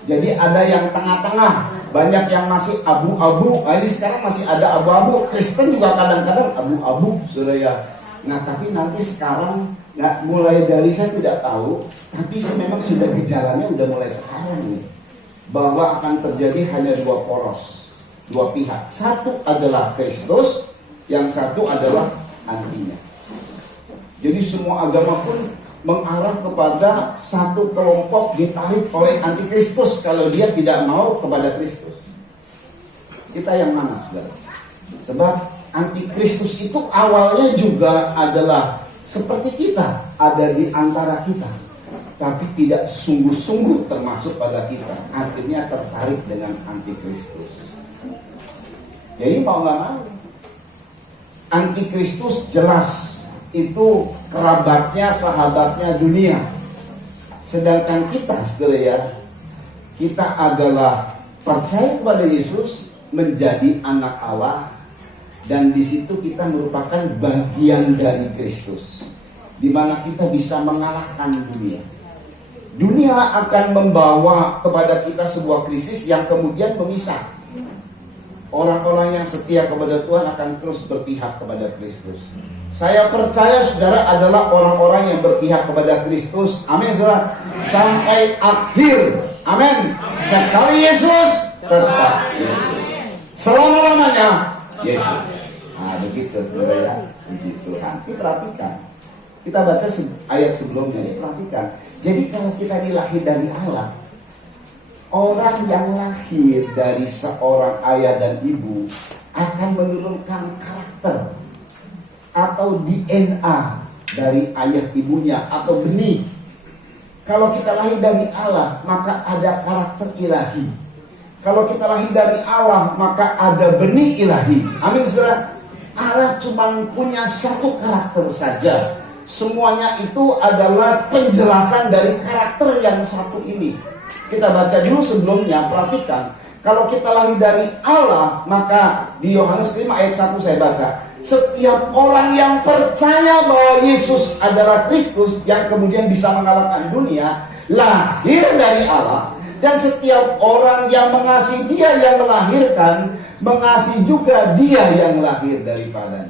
Jadi ada yang tengah-tengah, banyak yang masih abu-abu. Ini sekarang masih ada abu-abu. Kristen juga kadang-kadang abu-abu, saudara ya. Nah, tapi nanti sekarang mulai dari saya tidak tahu, tapi memang sudah gejalanya udah mulai sekarang nih, bahwa akan terjadi hanya 2 poros, 2 pihak. Satu adalah Kristus, yang satu adalah antinya. Jadi semua agama pun mengarah kepada satu kelompok ditarik oleh antikristus kalau dia tidak mau kepada Kristus. Kita yang mana, saudara? Sebab antikristus itu awalnya juga adalah seperti kita, ada di antara kita, tapi tidak sungguh-sungguh termasuk pada kita. Akhirnya tertarik dengan antikristus. Jadi mau nggak mau, antikristus jelas itu kerabatnya, sahabatnya dunia. Sedangkan kita, saudara ya, kita adalah percaya kepada Yesus, menjadi anak Allah, dan di situ kita merupakan bagian dari Kristus, di mana kita bisa mengalahkan dunia. Dunia akan membawa kepada kita sebuah krisis yang kemudian memisah. Orang-orang yang setia kepada Tuhan akan terus berpihak kepada Kristus. Saya percaya saudara adalah orang-orang yang berpihak kepada Kristus. Amin, saudara. Sampai akhir. Amin. Sekali Yesus, tetap Yesus. Selama-lamanya Yesus. Nah, begitu saudara ya. Puji Tuhan. Kita perhatikan. Kita baca ayat sebelumnya ya. Perhatikan. Jadi kalau kita dilahir dari Allah, orang yang lahir dari seorang ayah dan ibu akan menurunkan karakter atau DNA dari ayah ibunya atau benih. Kalau kita lahir dari Allah, maka ada karakter ilahi. Kalau kita lahir dari Allah, maka ada benih ilahi. Amin, saudara. Allah cuma punya satu karakter saja. Semuanya itu adalah penjelasan dari karakter yang satu ini. Kita baca dulu sebelumnya, perhatikan. Kalau kita lahir dari Allah, maka di Yohanes 5 ayat 1 saya baca. Setiap orang yang percaya bahwa Yesus adalah Kristus yang kemudian bisa mengalahkan dunia, lahir dari Allah. Dan setiap orang yang mengasihi Dia yang melahirkan, mengasihi juga Dia yang lahir daripadanya.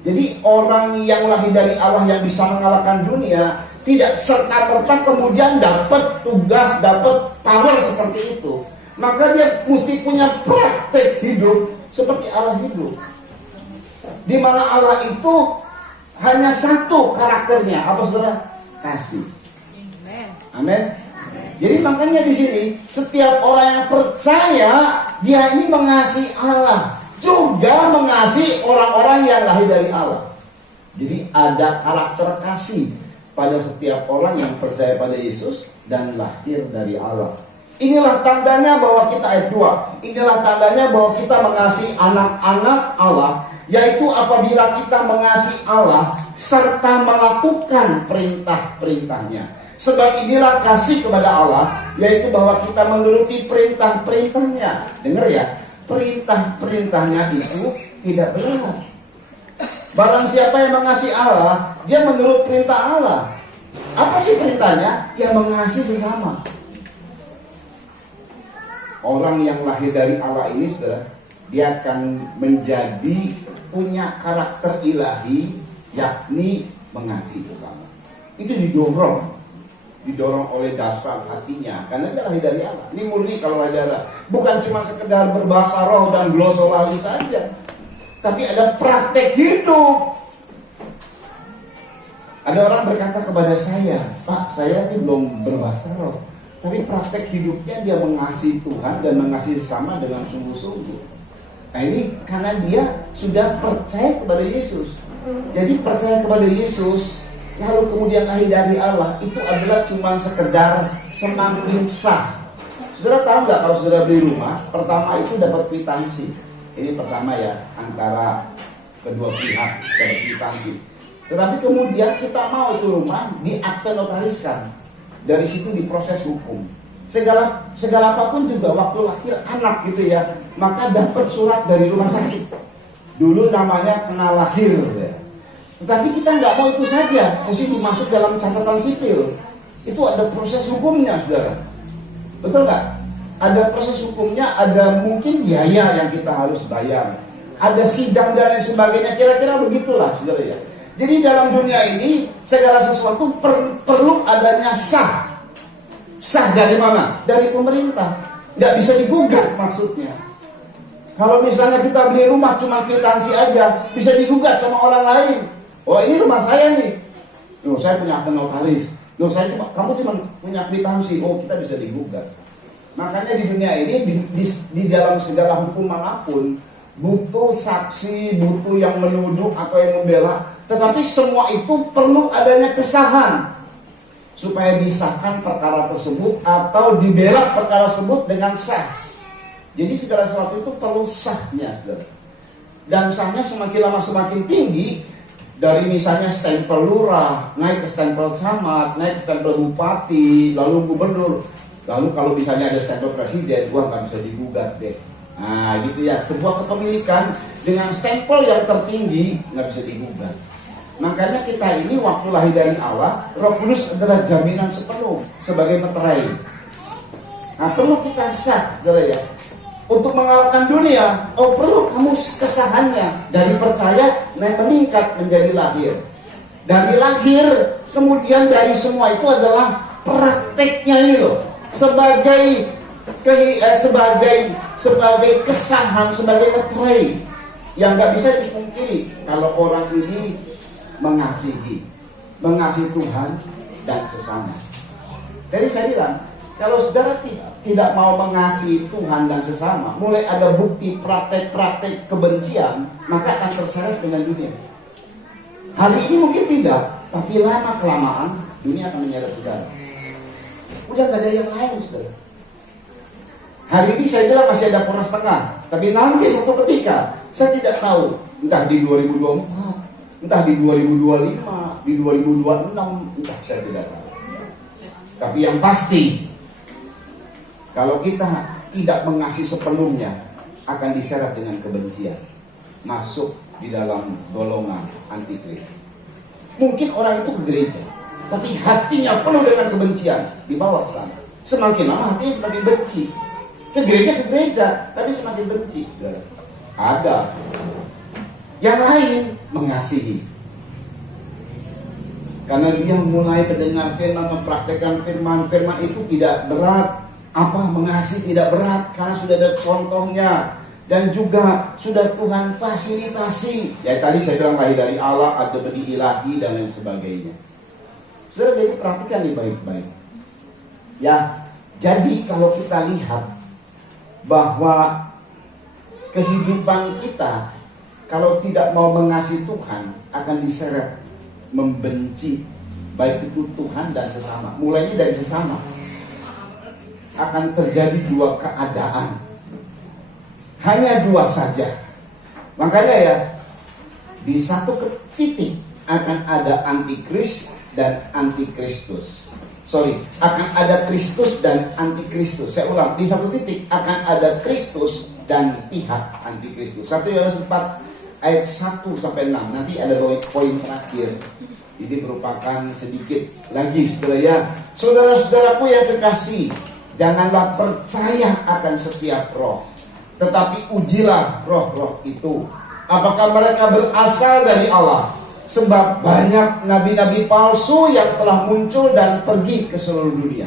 Jadi orang yang lahir dari Allah yang bisa mengalahkan dunia tidak serta-merta kemudian dapat tugas, dapat power seperti itu. Maka dia mesti punya praktek hidup seperti Allah hidup. Di mana Allah itu hanya satu karakternya, apa saudara? Kasih. Amin. Jadi makanya di sini setiap orang yang percaya dia ini mengasihi Allah, juga mengasihi orang-orang yang lahir dari Allah. Jadi ada karakter kasih pada setiap orang yang percaya pada Yesus dan lahir dari Allah. Inilah tandanya bahwa kita ayat 2. Inilah tandanya bahwa kita mengasihi anak-anak Allah, yaitu apabila kita mengasihi Allah serta melakukan perintah-perintahnya. Sebab inilah kasih kepada Allah, yaitu bahwa kita menuruti perintah-perintahnya. Dengar ya, perintah-perintahnya itu tidak berat. Barang siapa yang mengasihi Allah, dia menurut perintah Allah. Apa sih perintahnya? Ya mengasihi sesama. Orang yang lahir dari Allah ini, saudara, dia akan menjadi punya karakter ilahi, yakni mengasihi sesama. Itu didorong oleh dasar hatinya, karena dia lahir dari Allah. Ini murni kalau lahir dari Allah, bukan cuma sekedar berbahasa roh dan glosolali saja, tapi ada praktek hidup. Ada orang berkata kepada saya, Pak, saya ini belum berbahasa roh, tapi praktek hidupnya dia mengasihi Tuhan dan mengasihi sesama dengan sungguh-sungguh. Nah ini karena dia sudah percaya kepada Yesus. Jadi percaya kepada Yesus lalu kemudian lahir dari Allah, itu adalah cuma sekedar semakin sah. Saudara tahu nggak kalau saudara beli rumah, pertama itu dapat kwitansi. Ini pertama ya, antara kedua pihak dapat kwitansi. Tetapi kemudian kita mau itu rumah diakte notariskan. Dari situ diproses hukum. Segala apapun juga waktu lahir anak gitu ya, maka dapat surat dari rumah sakit. Dulu namanya kena lahir ya. Tetapi kita nggak mau itu saja, mesti dimasuk dalam catatan sipil. Itu ada proses hukumnya, saudara. Betul nggak? Ada proses hukumnya, ada mungkin biaya yang kita harus bayar. Ada sidang dan lain sebagainya, kira-kira begitulah, saudara ya. Jadi dalam dunia ini, segala sesuatu perlu adanya sah. Sah dari mana? Dari pemerintah. Nggak bisa digugat maksudnya. Kalau misalnya kita beli rumah cuma kwitansi aja, bisa digugat sama orang lain. Oh ini rumah saya nih. Loh saya punya akte notaris. Loh kamu cuma punya kwitansi. Oh kita bisa digugat. Makanya di dunia ini di dalam segala hukum manapun butuh saksi, butuh yang menuduh atau yang membela. Tetapi semua itu perlu adanya kesahan supaya disahkan perkara tersebut atau dibela perkara tersebut dengan sah. Jadi segala sesuatu itu perlu sahnya, saudara. Dan sahnya semakin lama semakin tinggi. Dari misalnya stempel lurah, naik ke stempel camat, naik ke stempel bupati, lalu gubernur. Lalu kalau misalnya ada stempel presiden, wah nggak bisa digugat deh. Nah gitu ya, sebuah kepemilikan dengan stempel yang tertinggi nggak bisa digugat. Makanya kita ini waktu lahir dari Allah, Roh Kudus adalah jaminan sepenuh sebagai meterai. Nah perlu kita sah, saudara ya. Untuk mengalahkan dunia, perlu kamu kesahannya. Dari percaya meningkat menjadi lahir. Dari lahir, kemudian dari semua itu adalah prakteknya ini loh. Sebagai kesahan, sebagai meterai yang nggak bisa dipungkiri kalau orang ini mengasihi Tuhan dan sesama. Jadi saya bilang, kalau saudara tidak mau mengasihi Tuhan dan sesama, mulai ada bukti praktek-praktek kebencian, maka akan terseret dengan dunia. Hari ini mungkin tidak, tapi lama-kelamaan dunia akan menyeret saudara. Udah gak ada yang lain, saudara. Hari ini saya bilang masih ada poros tengah, tapi nanti suatu ketika, saya tidak tahu, entah di 2024, entah di 2025, di 2026, entah saya tidak tahu. Tapi yang pasti, kalau kita tidak mengasihi sepenuhnya, akan diseret dengan kebencian. Masuk di dalam golongan antikris. Mungkin orang itu ke gereja, tapi hatinya penuh dengan kebencian, dibawa ke sana. Semakin lama hatinya semakin benci. Ke gereja, tapi semakin benci. Ada. Yang lain mengasihi. Karena dia mulai mendengar firman, mempraktekkan firman. Firman itu tidak berat. Apa mengasihi tidak berat? Karena sudah ada contohnya. Dan juga sudah Tuhan fasilitasi. Ya tadi saya bilang lahir dari Allah, ada benih ilahi dan lain sebagainya. Saudara, jadi perhatikan nih baik-baik. Ya, jadi kalau kita lihat bahwa kehidupan kita kalau tidak mau mengasihi Tuhan akan diseret membenci baik itu Tuhan dan sesama. Mulainya dari sesama. Akan terjadi dua keadaan. Hanya dua saja. Makanya ya, di satu titik akan ada antikris dan antikristus. Akan ada Kristus dan antikristus. Saya ulang, di satu titik akan ada Kristus dan pihak antikristus. 1 Yohanes 4 ayat 1 sampai 6. Nanti ada poin terakhir. Ini merupakan sedikit lagi, saudara ya. Saudara-saudaraku yang terkasih, janganlah percaya akan setiap roh, tetapi ujilah roh-roh itu, apakah mereka berasal dari Allah. Sebab banyak nabi-nabi palsu yang telah muncul dan pergi ke seluruh dunia.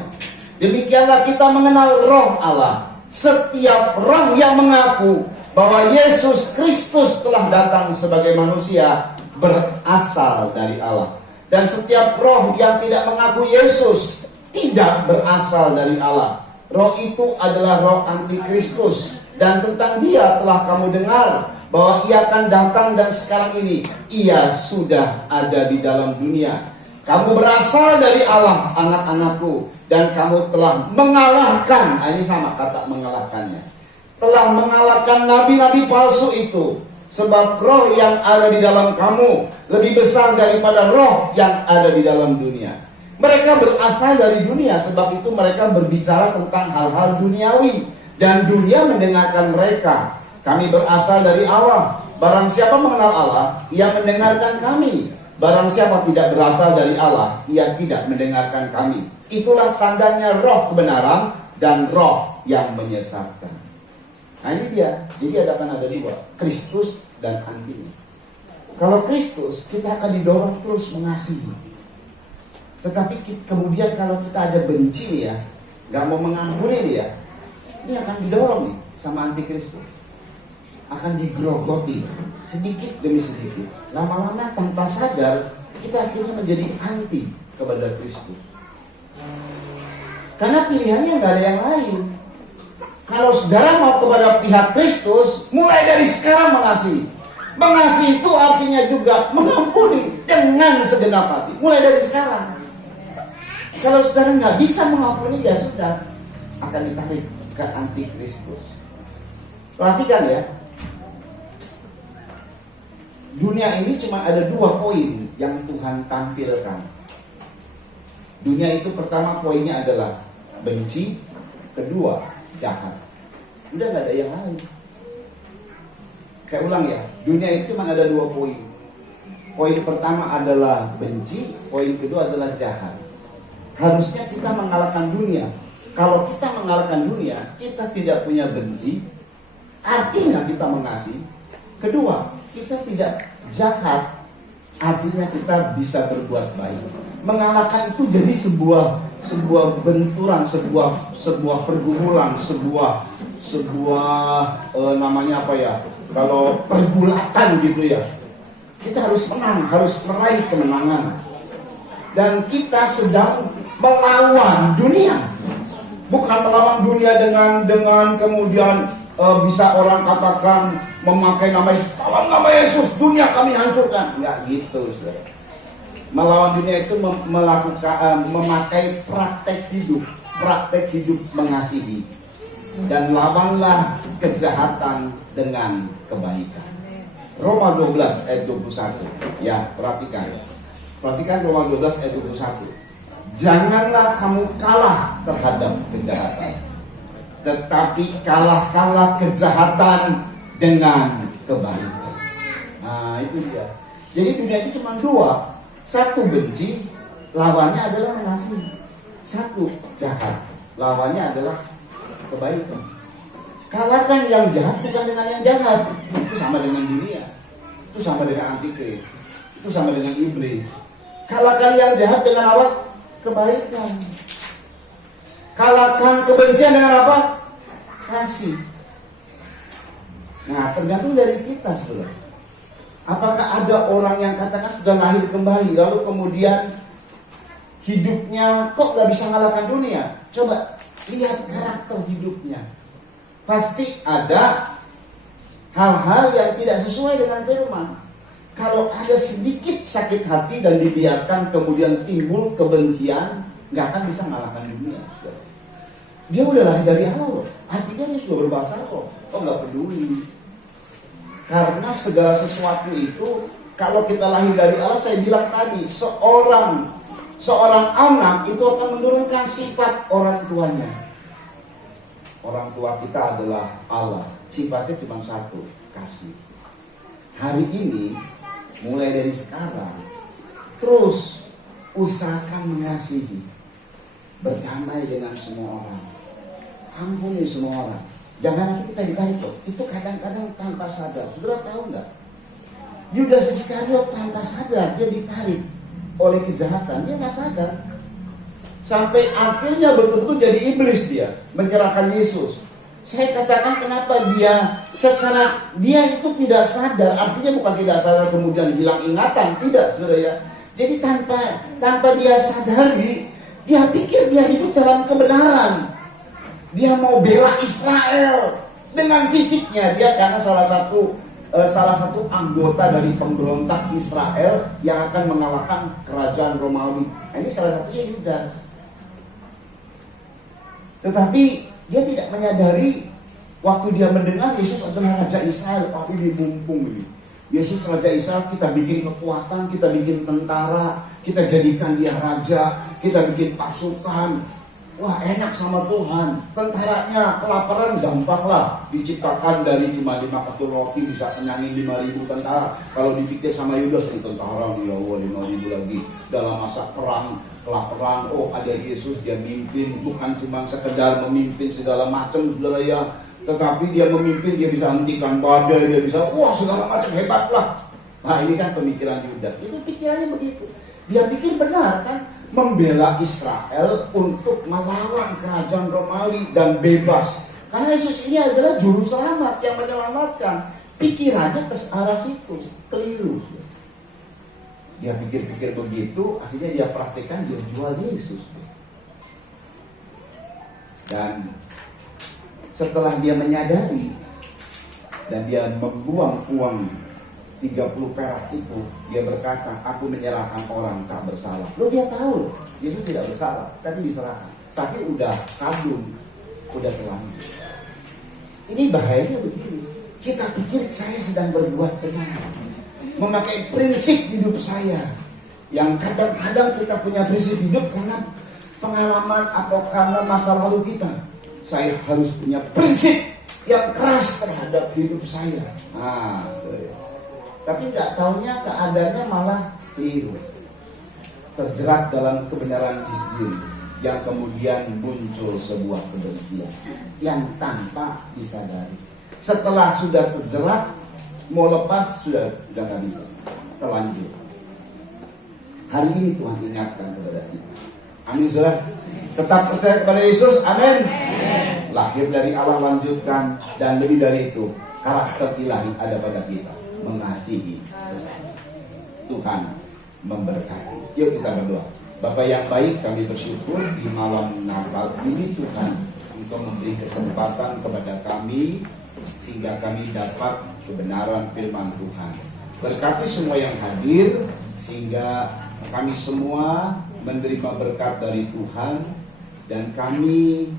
Demikianlah kita mengenal roh Allah. Setiap roh yang mengaku bahwa Yesus Kristus telah datang sebagai manusia berasal dari Allah. Dan setiap roh yang tidak mengaku Yesus tidak berasal dari Allah. Roh itu adalah roh antikristus. Dan tentang dia telah kamu dengar bahwa ia akan datang dan sekarang ini ia sudah ada di dalam dunia. Kamu berasal dari Allah, anak-anakku, dan kamu telah mengalahkan. Ini sama kata mengalahkannya. Telah mengalahkan nabi-nabi palsu itu. Sebab roh yang ada di dalam kamu lebih besar daripada roh yang ada di dalam dunia. Mereka berasal dari dunia, sebab itu mereka berbicara tentang hal-hal duniawi. Dan dunia mendengarkan mereka. Kami berasal dari Allah. Barang siapa mengenal Allah, ia mendengarkan kami. Barang siapa tidak berasal dari Allah, ia tidak mendengarkan kami. Itulah tandanya roh kebenaran dan roh yang menyesatkan. Nah ini dia. Jadi akan ada dua, Kristus dan antinya. Kalau Kristus, kita akan didorong terus mengasihi. Tetapi kemudian kalau kita ada benci ya, gak mau mengampuni dia, ini akan didorong nih sama antikristus. Akan digrogoti sedikit demi sedikit. Lama-lama tanpa sadar kita akhirnya menjadi anti kepada Kristus. Karena pilihannya gak ada yang lain. Kalau saudara mau kepada pihak Kristus, mulai dari sekarang mengasihi. Mengasihi itu artinya juga mengampuni dengan segenap hati. Mulai dari sekarang. Kalau saudara nggak bisa mengampuni, ya sudah akan ditarik ke antikristus. Perhatikan ya. Dunia ini cuma ada dua poin yang Tuhan tampilkan. Dunia itu pertama poinnya adalah benci, kedua jahat. Udah gak ada yang lain. Saya ulang ya, dunia itu cuma ada dua poin. Poin pertama adalah benci, poin kedua adalah jahat. Harusnya kita mengalahkan dunia. Kalau kita mengalahkan dunia, kita tidak punya benci, artinya kita mengasihi. Kedua, kita tidak jahat, artinya kita bisa berbuat baik. Mengalahkan itu jadi sebuah benturan, sebuah pergumulan, sebuah namanya apa ya? Kalau pergulatan gitu ya. Kita harus menang, harus meraih kemenangan. Dan kita sedang melawan dunia. Bukan melawan dunia dengan kemudian bisa orang katakan memakai dalam nama Yesus dunia kami hancurkan. Enggak gitu, saudara. Melawan dunia itu memakai praktek hidup mengasihi. Dan lawanlah kejahatan dengan kebaikan. Roma 12 ayat 21. Ya, perhatikan. Perhatikan Roma 12 ayat 21. Janganlah kamu kalah terhadap kejahatan, tetapi kalahkanlah kejahatan dengan kebaikan. Nah, itu dia. Jadi dunia itu cuma dua. Satu benci, lawannya adalah mengasihi. Satu jahat, lawannya adalah kebaikan. Kalahkan yang jahat bukan dengan yang jahat. Itu sama dengan dunia. itu sama dengan antikris, itu sama dengan iblis. Kalahkan yang jahat dengan apa? Kebaikan. Kalahkan kebencian dengan apa? Kasih. Nah, tergantung dari kita, saudara. Apakah ada orang yang katakan sudah lahir kembali, lalu kemudian hidupnya kok gak bisa mengalahkan dunia? Coba lihat karakter hidupnya. Pasti ada hal-hal yang tidak sesuai dengan firman. Kalau ada sedikit sakit hati dan dibiarkan kemudian timbul kebencian, gak akan bisa mengalahkan dunia. Dia udah lahir dari Allah loh. Artinya dia sudah berbahasa Allah. Oh gak peduli. Karena segala sesuatu itu, kalau kita lahir dari Allah, saya bilang tadi, seorang anak itu akan menurunkan sifat orang tuanya. Orang tua kita adalah Allah. Sifatnya cuma satu, kasih. Hari ini, mulai dari sekarang, terus usahakan mengasihi, berdamai dengan semua orang, ampuni semua orang. Jangan nanti kita ditarik loh. Itu kadang-kadang tanpa sadar. Saudara tahu nggak? Yudas Iskariot tanpa sadar dia ditarik oleh kejahatan. Dia nggak sadar. Sampai akhirnya betul-betul jadi iblis dia menyerahkan Yesus. Saya katakan kenapa dia itu tidak sadar. Artinya bukan tidak sadar kemudian hilang ingatan, tidak, saudara ya. Jadi tanpa dia sadari, dia pikir dia hidup dalam kebenaran. Dia mau bela Israel dengan fisiknya dia, karena salah satu anggota dari pemberontak Israel yang akan mengalahkan kerajaan Romawi. Nah, ini salah satunya Yudas. Tetapi dia tidak menyadari waktu dia mendengar Yesus adalah Raja Israel. Tapi ini mumpung ini. Yesus Raja Israel, kita bikin kekuatan, kita bikin tentara, kita jadikan dia raja, kita bikin pasukan. Wah, enak sama Tuhan. Tentaranya kelaparan gampang lah. Diciptakan dari cuma 5 ketul roti bisa kenyangin 5.000 tentara. Kalau dipikir sama Yudas, tentara ya Allah 5.000 lagi. Dalam masa perang, kelaparan, oh ada Yesus, dia mimpin. Bukan cuma sekedar memimpin segala macam, saudara ya. Tetapi dia memimpin, dia bisa hentikan badai, dia bisa, wah segala macam, hebat lah. Nah ini kan pemikiran Yudas. Itu pikirannya begitu. Dia pikir benar kan, membela Israel untuk melawan kerajaan Romawi dan bebas. Karena Yesus ini adalah juru selamat yang menyelamatkan. Pikirannya ke arah situ, keliru. Dia pikir-pikir begitu, akhirnya dia praktekkan, dia jual Yesus. Dan setelah dia menyadari dan dia membuang uang 30 perak itu, dia berkata, aku menyerahkan orang tak bersalah. Loh, dia tahu Yesus tidak bersalah, tapi diserahkan. Tapi udah kadung, udah terlanjur. Ini bahayanya begini. Kita pikir saya sedang berbuat benar, memakai prinsip hidup saya, yang kadang-kadang kita punya prinsip hidup karena pengalaman atau karena masa lalu kita. Saya harus punya prinsip yang keras terhadap hidup saya. Nah, tapi nggak taunya keadaannya malah keliru, terjerat dalam kebenaran sendiri, yang kemudian muncul sebuah kebencian yang tanpa disadari. Setelah sudah terjerat, mau lepas sudah nggak bisa, terlanjur. Hari ini Tuhan ingatkan kepada kita. Amin, saudara. Tetap percaya kepada Yesus. Amin. Lahir dari Allah, lanjutkan, dan lebih dari itu, karakter ilahi ada pada kita. Mengasihi sesama. Tuhan memberkati. Yuk kita berdoa. Bapa yang baik, kami bersyukur di malam Natal ini Tuhan, Engkau memberi kesempatan kepada kami sehingga kami dapat kebenaran firman Tuhan. Berkati semua yang hadir sehingga kami semua menerima berkat dari Tuhan, dan kami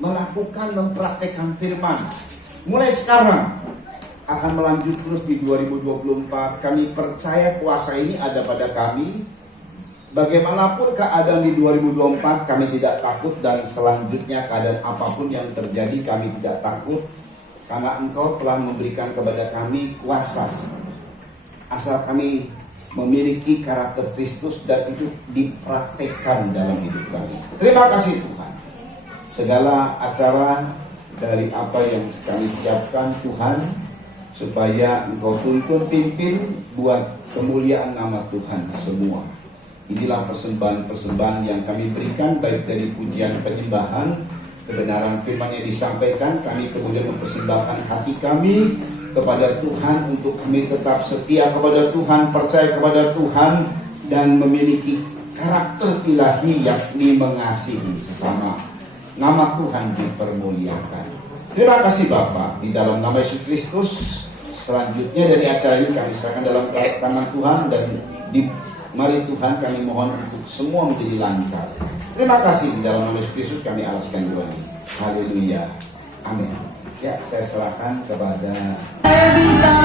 mempraktekkan firman mulai sekarang, akan melanjut terus di 2024. Kami percaya kuasa ini ada pada kami. Bagaimanapun keadaan di 2024, kami tidak takut, dan selanjutnya keadaan apapun yang terjadi kami tidak takut, karena Engkau telah memberikan kepada kami kuasa. Asal kami memiliki karakter Kristus dan itu dipraktekkan dalam hidup kami. Terima kasih Tuhan. Segala acara dari apa yang kami siapkan Tuhan, supaya Engkau tuntun pimpin buat kemuliaan nama Tuhan semua. Inilah persembahan-persembahan yang kami berikan, baik dari pujian penyembahan, kebenaran firman yang disampaikan. Kami kemudian mempersembahkan hati kami kepada Tuhan untuk kami tetap setia kepada Tuhan, percaya kepada Tuhan, dan memiliki karakter ilahi, yakni mengasihi sesama. Nama Tuhan dipermuliakan. Terima kasih Bapak, di dalam nama Yesus Kristus. Selanjutnya dari acara ini kami serahkan dalam tangan Tuhan, dan mari Tuhan kami mohon untuk semua menjadi lancar. Terima kasih, di dalam nama Yesus Kristus kami alaskan doa ini. Haleluya. Amin. Ya, saya serahkan kepada Saya minta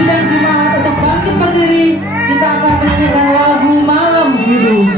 sidang jemaat untuk bangkit berdiri. Kita akan menyanyikan lagu Malam Kudus.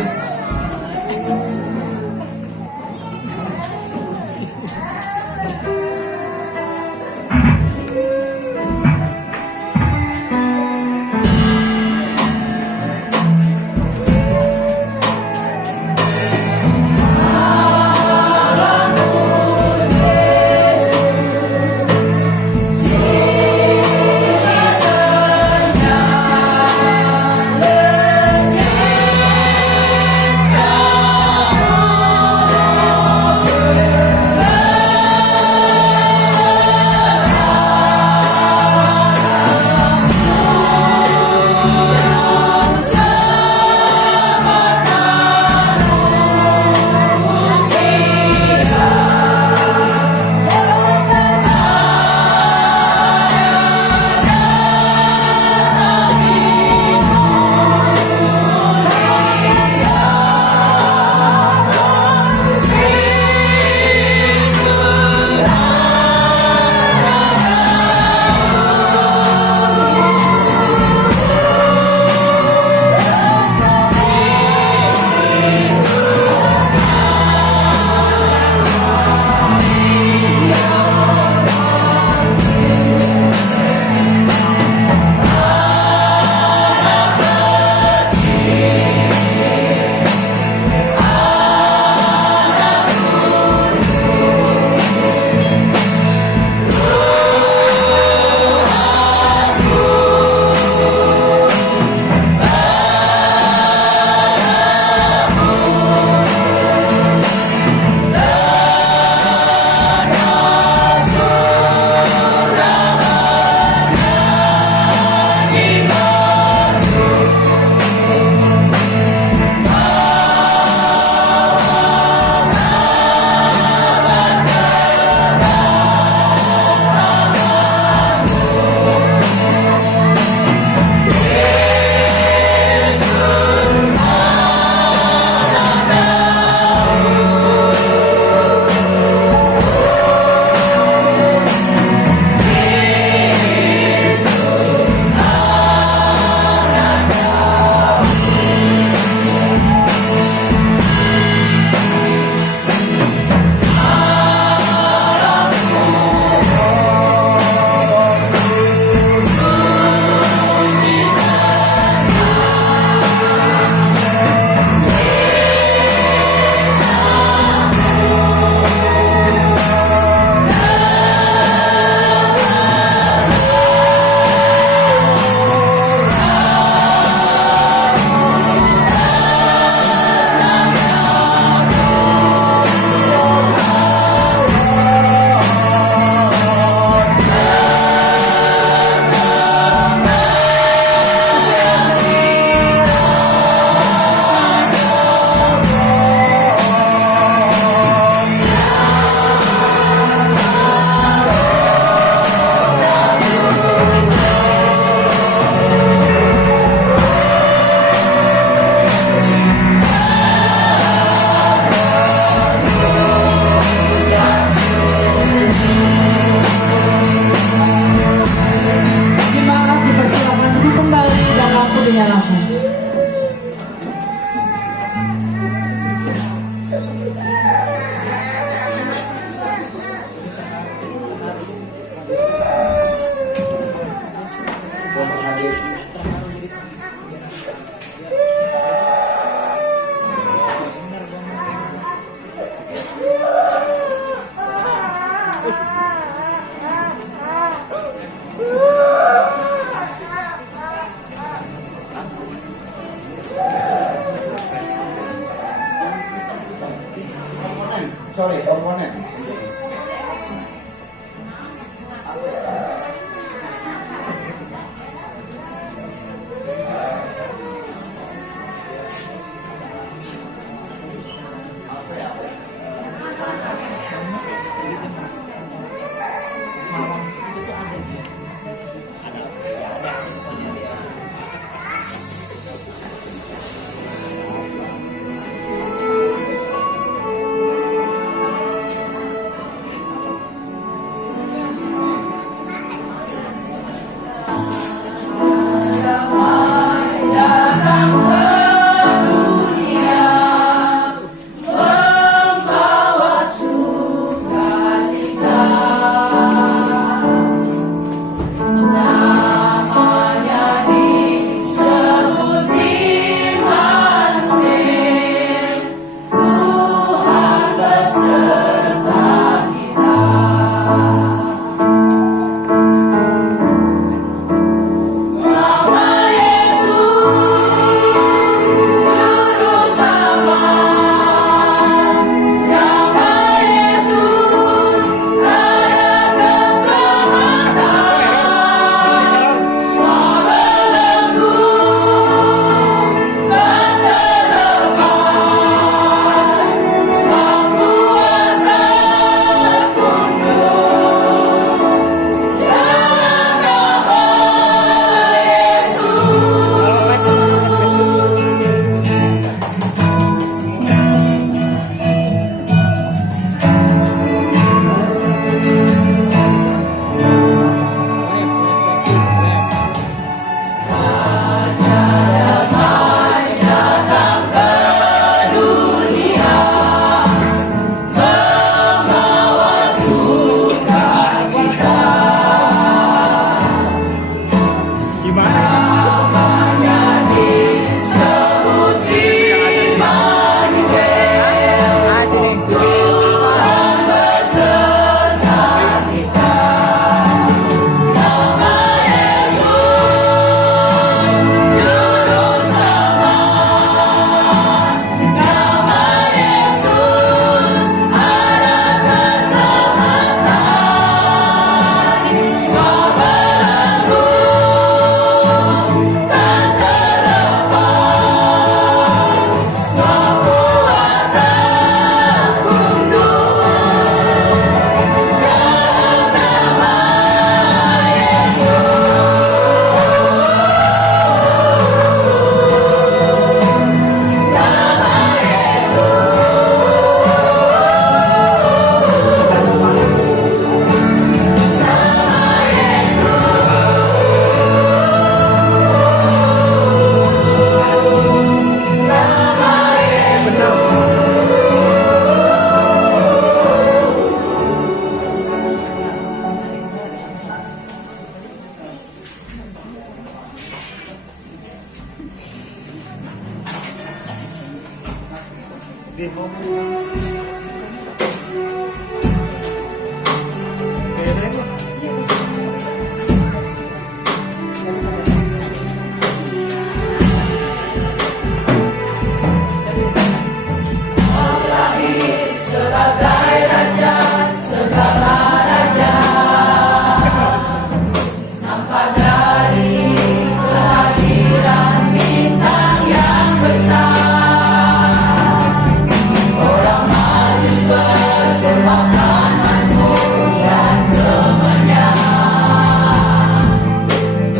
Woo!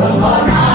Penghormatan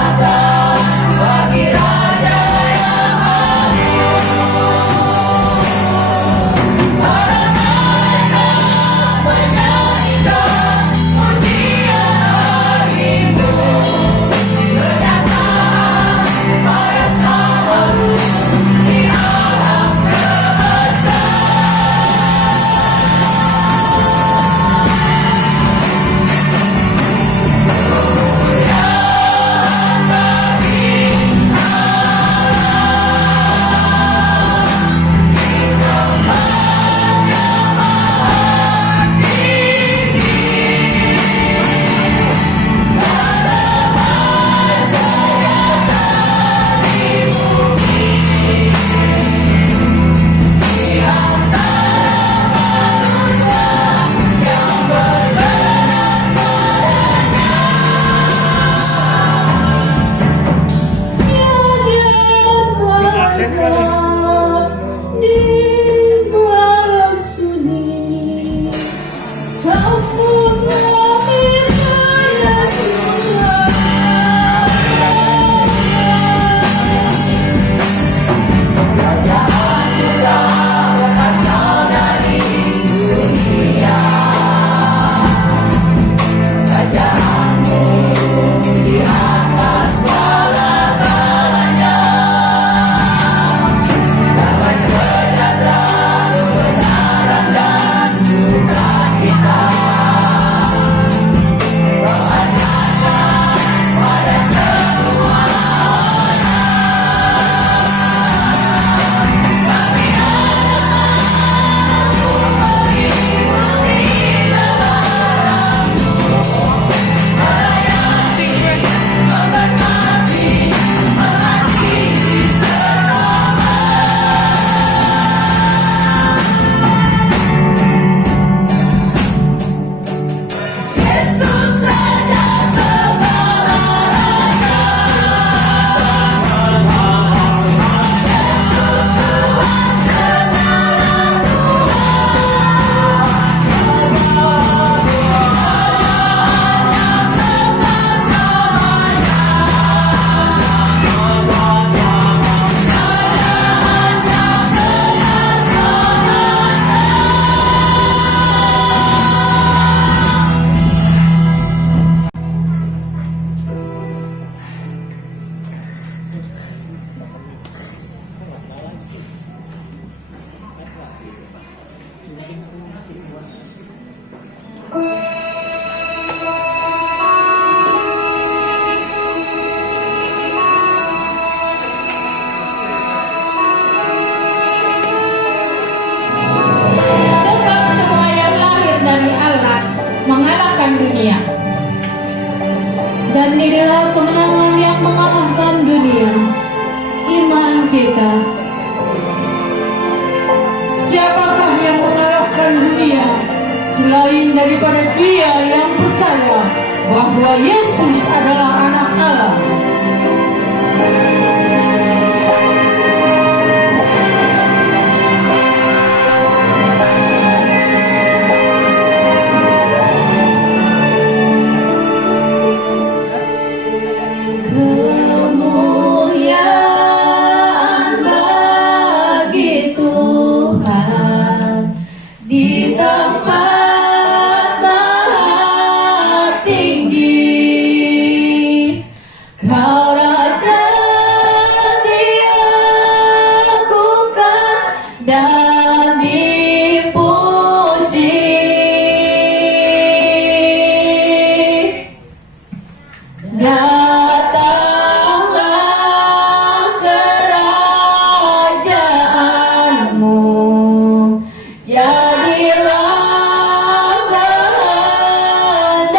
kemenangan yang mengalahkan dunia, iman kita. Siapakah yang mengalahkan dunia selain daripada dia yang percaya bahwa Yesus adalah anak Allah? Kemuliaan bagi Tuhan di tempat maha tinggi. Kau Raja diagungkan dan dipuji. Datanglah kerajaanmu, jadilah kehendakmu,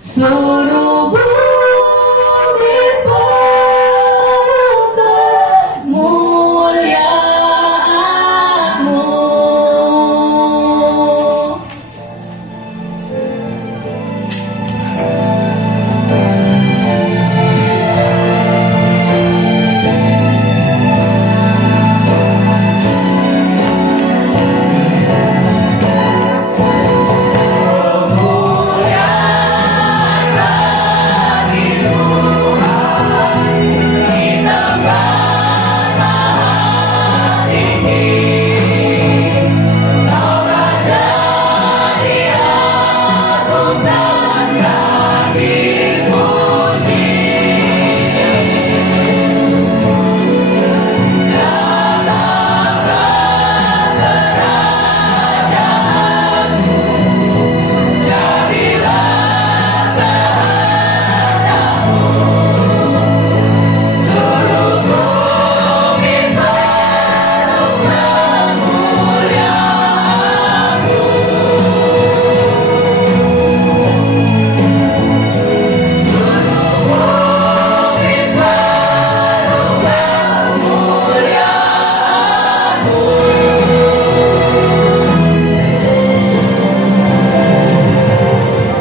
suruh bumi penuh kemuliaan-Mu.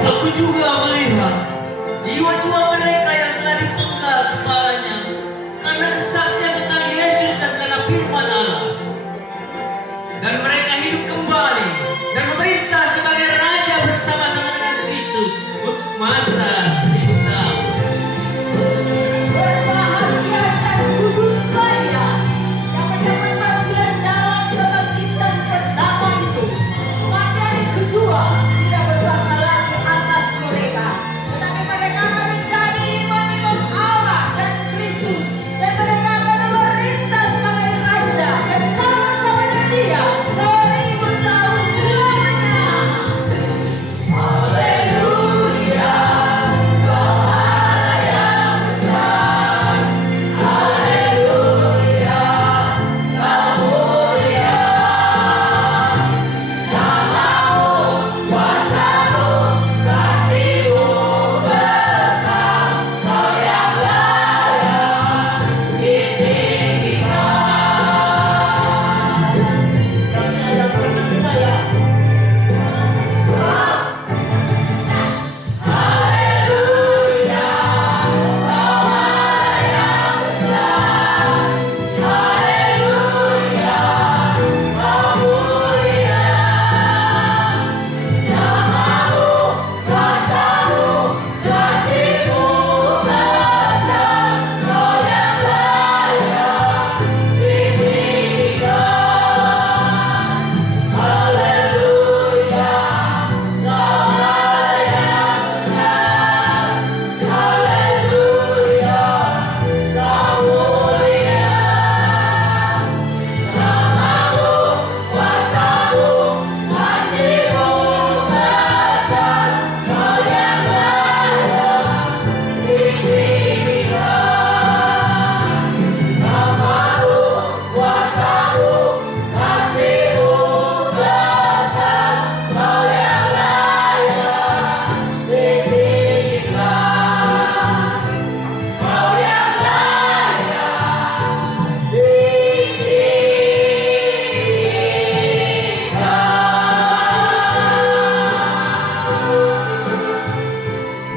Aku juga melihat jiwa-jiwa mereka yang telah dipenggal kepalanya karena kesaksian tentang Yesus dan karena firman Allah. Dan mereka hidup kembali dan memerintah sebagai raja bersama-sama dengan Kristus untuk masa hidup tahun. Berbahagia dan kudus kaya yang mendapat bagian dalam kebangkitan pertama itu. Materi kedua tidak berkuasa lagi atas mereka, tetapi mereka akan menjadi imam-imam Allah dan Kristus, dan mereka akan memerintah sebagai raja bersama-sama dengan Dia 1000 tahun lamanya. Haleluya.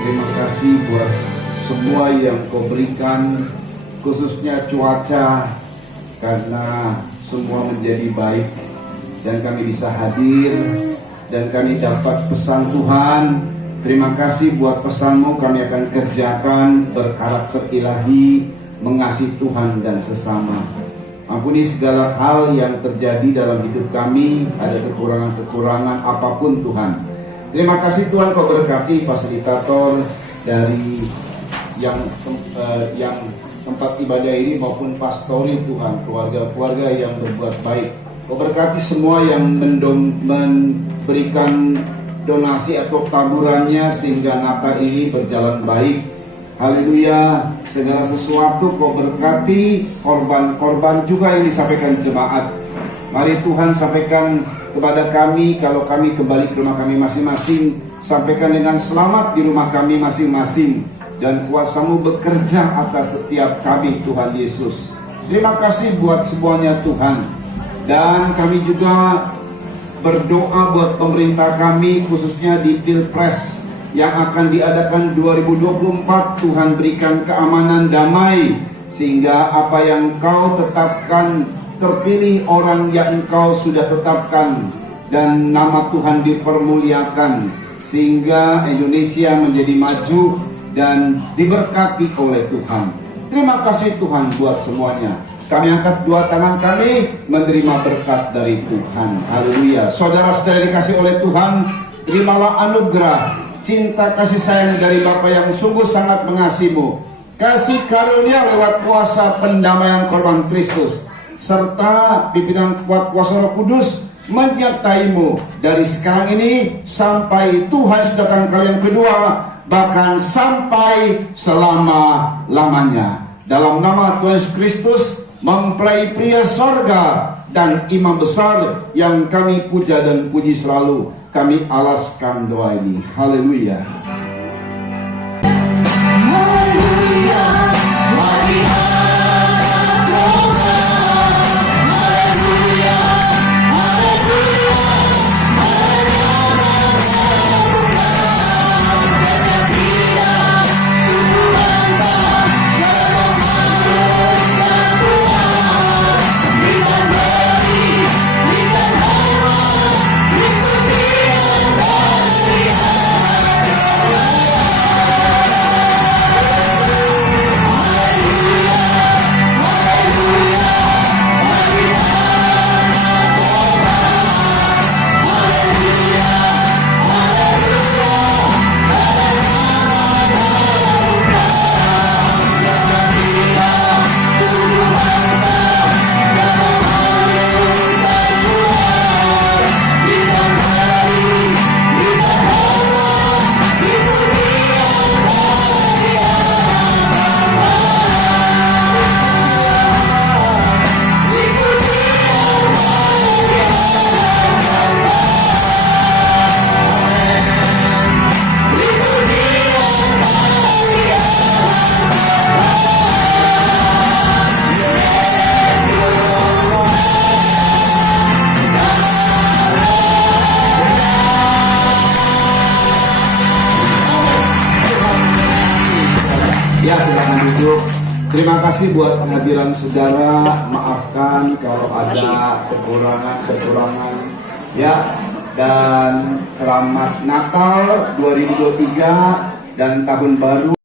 Terima kasih buat semua yang kau berikan, khususnya cuaca, karena semua menjadi baik dan kami bisa hadir dan kami dapat pesan Tuhan. Terima kasih buat pesanmu, kami akan kerjakan berkarakter ilahi, mengasihi Tuhan dan sesama. Ampuni segala hal yang terjadi dalam hidup kami, ada kekurangan-kekurangan apapun Tuhan. Terima kasih Tuhan, kau berkati fasilitator dari yang tempat ibadah ini maupun pastori Tuhan, keluarga-keluarga yang berbuat baik. Kau berkati semua yang memberikan donasi atau taburannya sehingga Natal ini berjalan baik. Haleluya, segala sesuatu kau berkati, korban-korban juga yang disampaikan jemaat. Mari Tuhan sampaikan kepada kami, kalau kami kembali ke rumah kami masing-masing, sampaikan dengan selamat di rumah kami masing-masing. Dan kuasa-Mu bekerja atas setiap kami Tuhan Yesus. Terima kasih buat semuanya Tuhan. Dan kami juga berdoa buat pemerintah kami, khususnya di Pilpres yang akan diadakan 2024. Tuhan berikan keamanan damai, sehingga apa yang Kau tetapkan, terpilih orang yang Engkau sudah tetapkan, dan nama Tuhan dipermuliakan, sehingga Indonesia menjadi maju dan diberkati oleh Tuhan. Terima kasih Tuhan buat semuanya. Kami angkat dua tangan kami menerima berkat dari Tuhan. Haleluya. Saudara-saudara dikasih oleh Tuhan, terimalah anugerah cinta kasih sayang dari Bapa yang sungguh sangat mengasihimu. Kasih karunia lewat kuasa pendamaian korban Kristus, serta pimpinan kuat kuasa Roh Kudus menyertaimu dari sekarang ini sampai Tuhan sudah datang kali yang kedua, bahkan sampai selama-lamanya. Dalam nama Tuhan Yesus Kristus, mempelai pria sorga dan imam besar yang kami puja dan puji selalu, kami alaskan doa ini. Haleluya. Ya, silakan duduk. Terima kasih buat kehadiran saudara. Maafkan kalau ada kekurangan. Ya, dan selamat Natal 2023 dan tahun baru.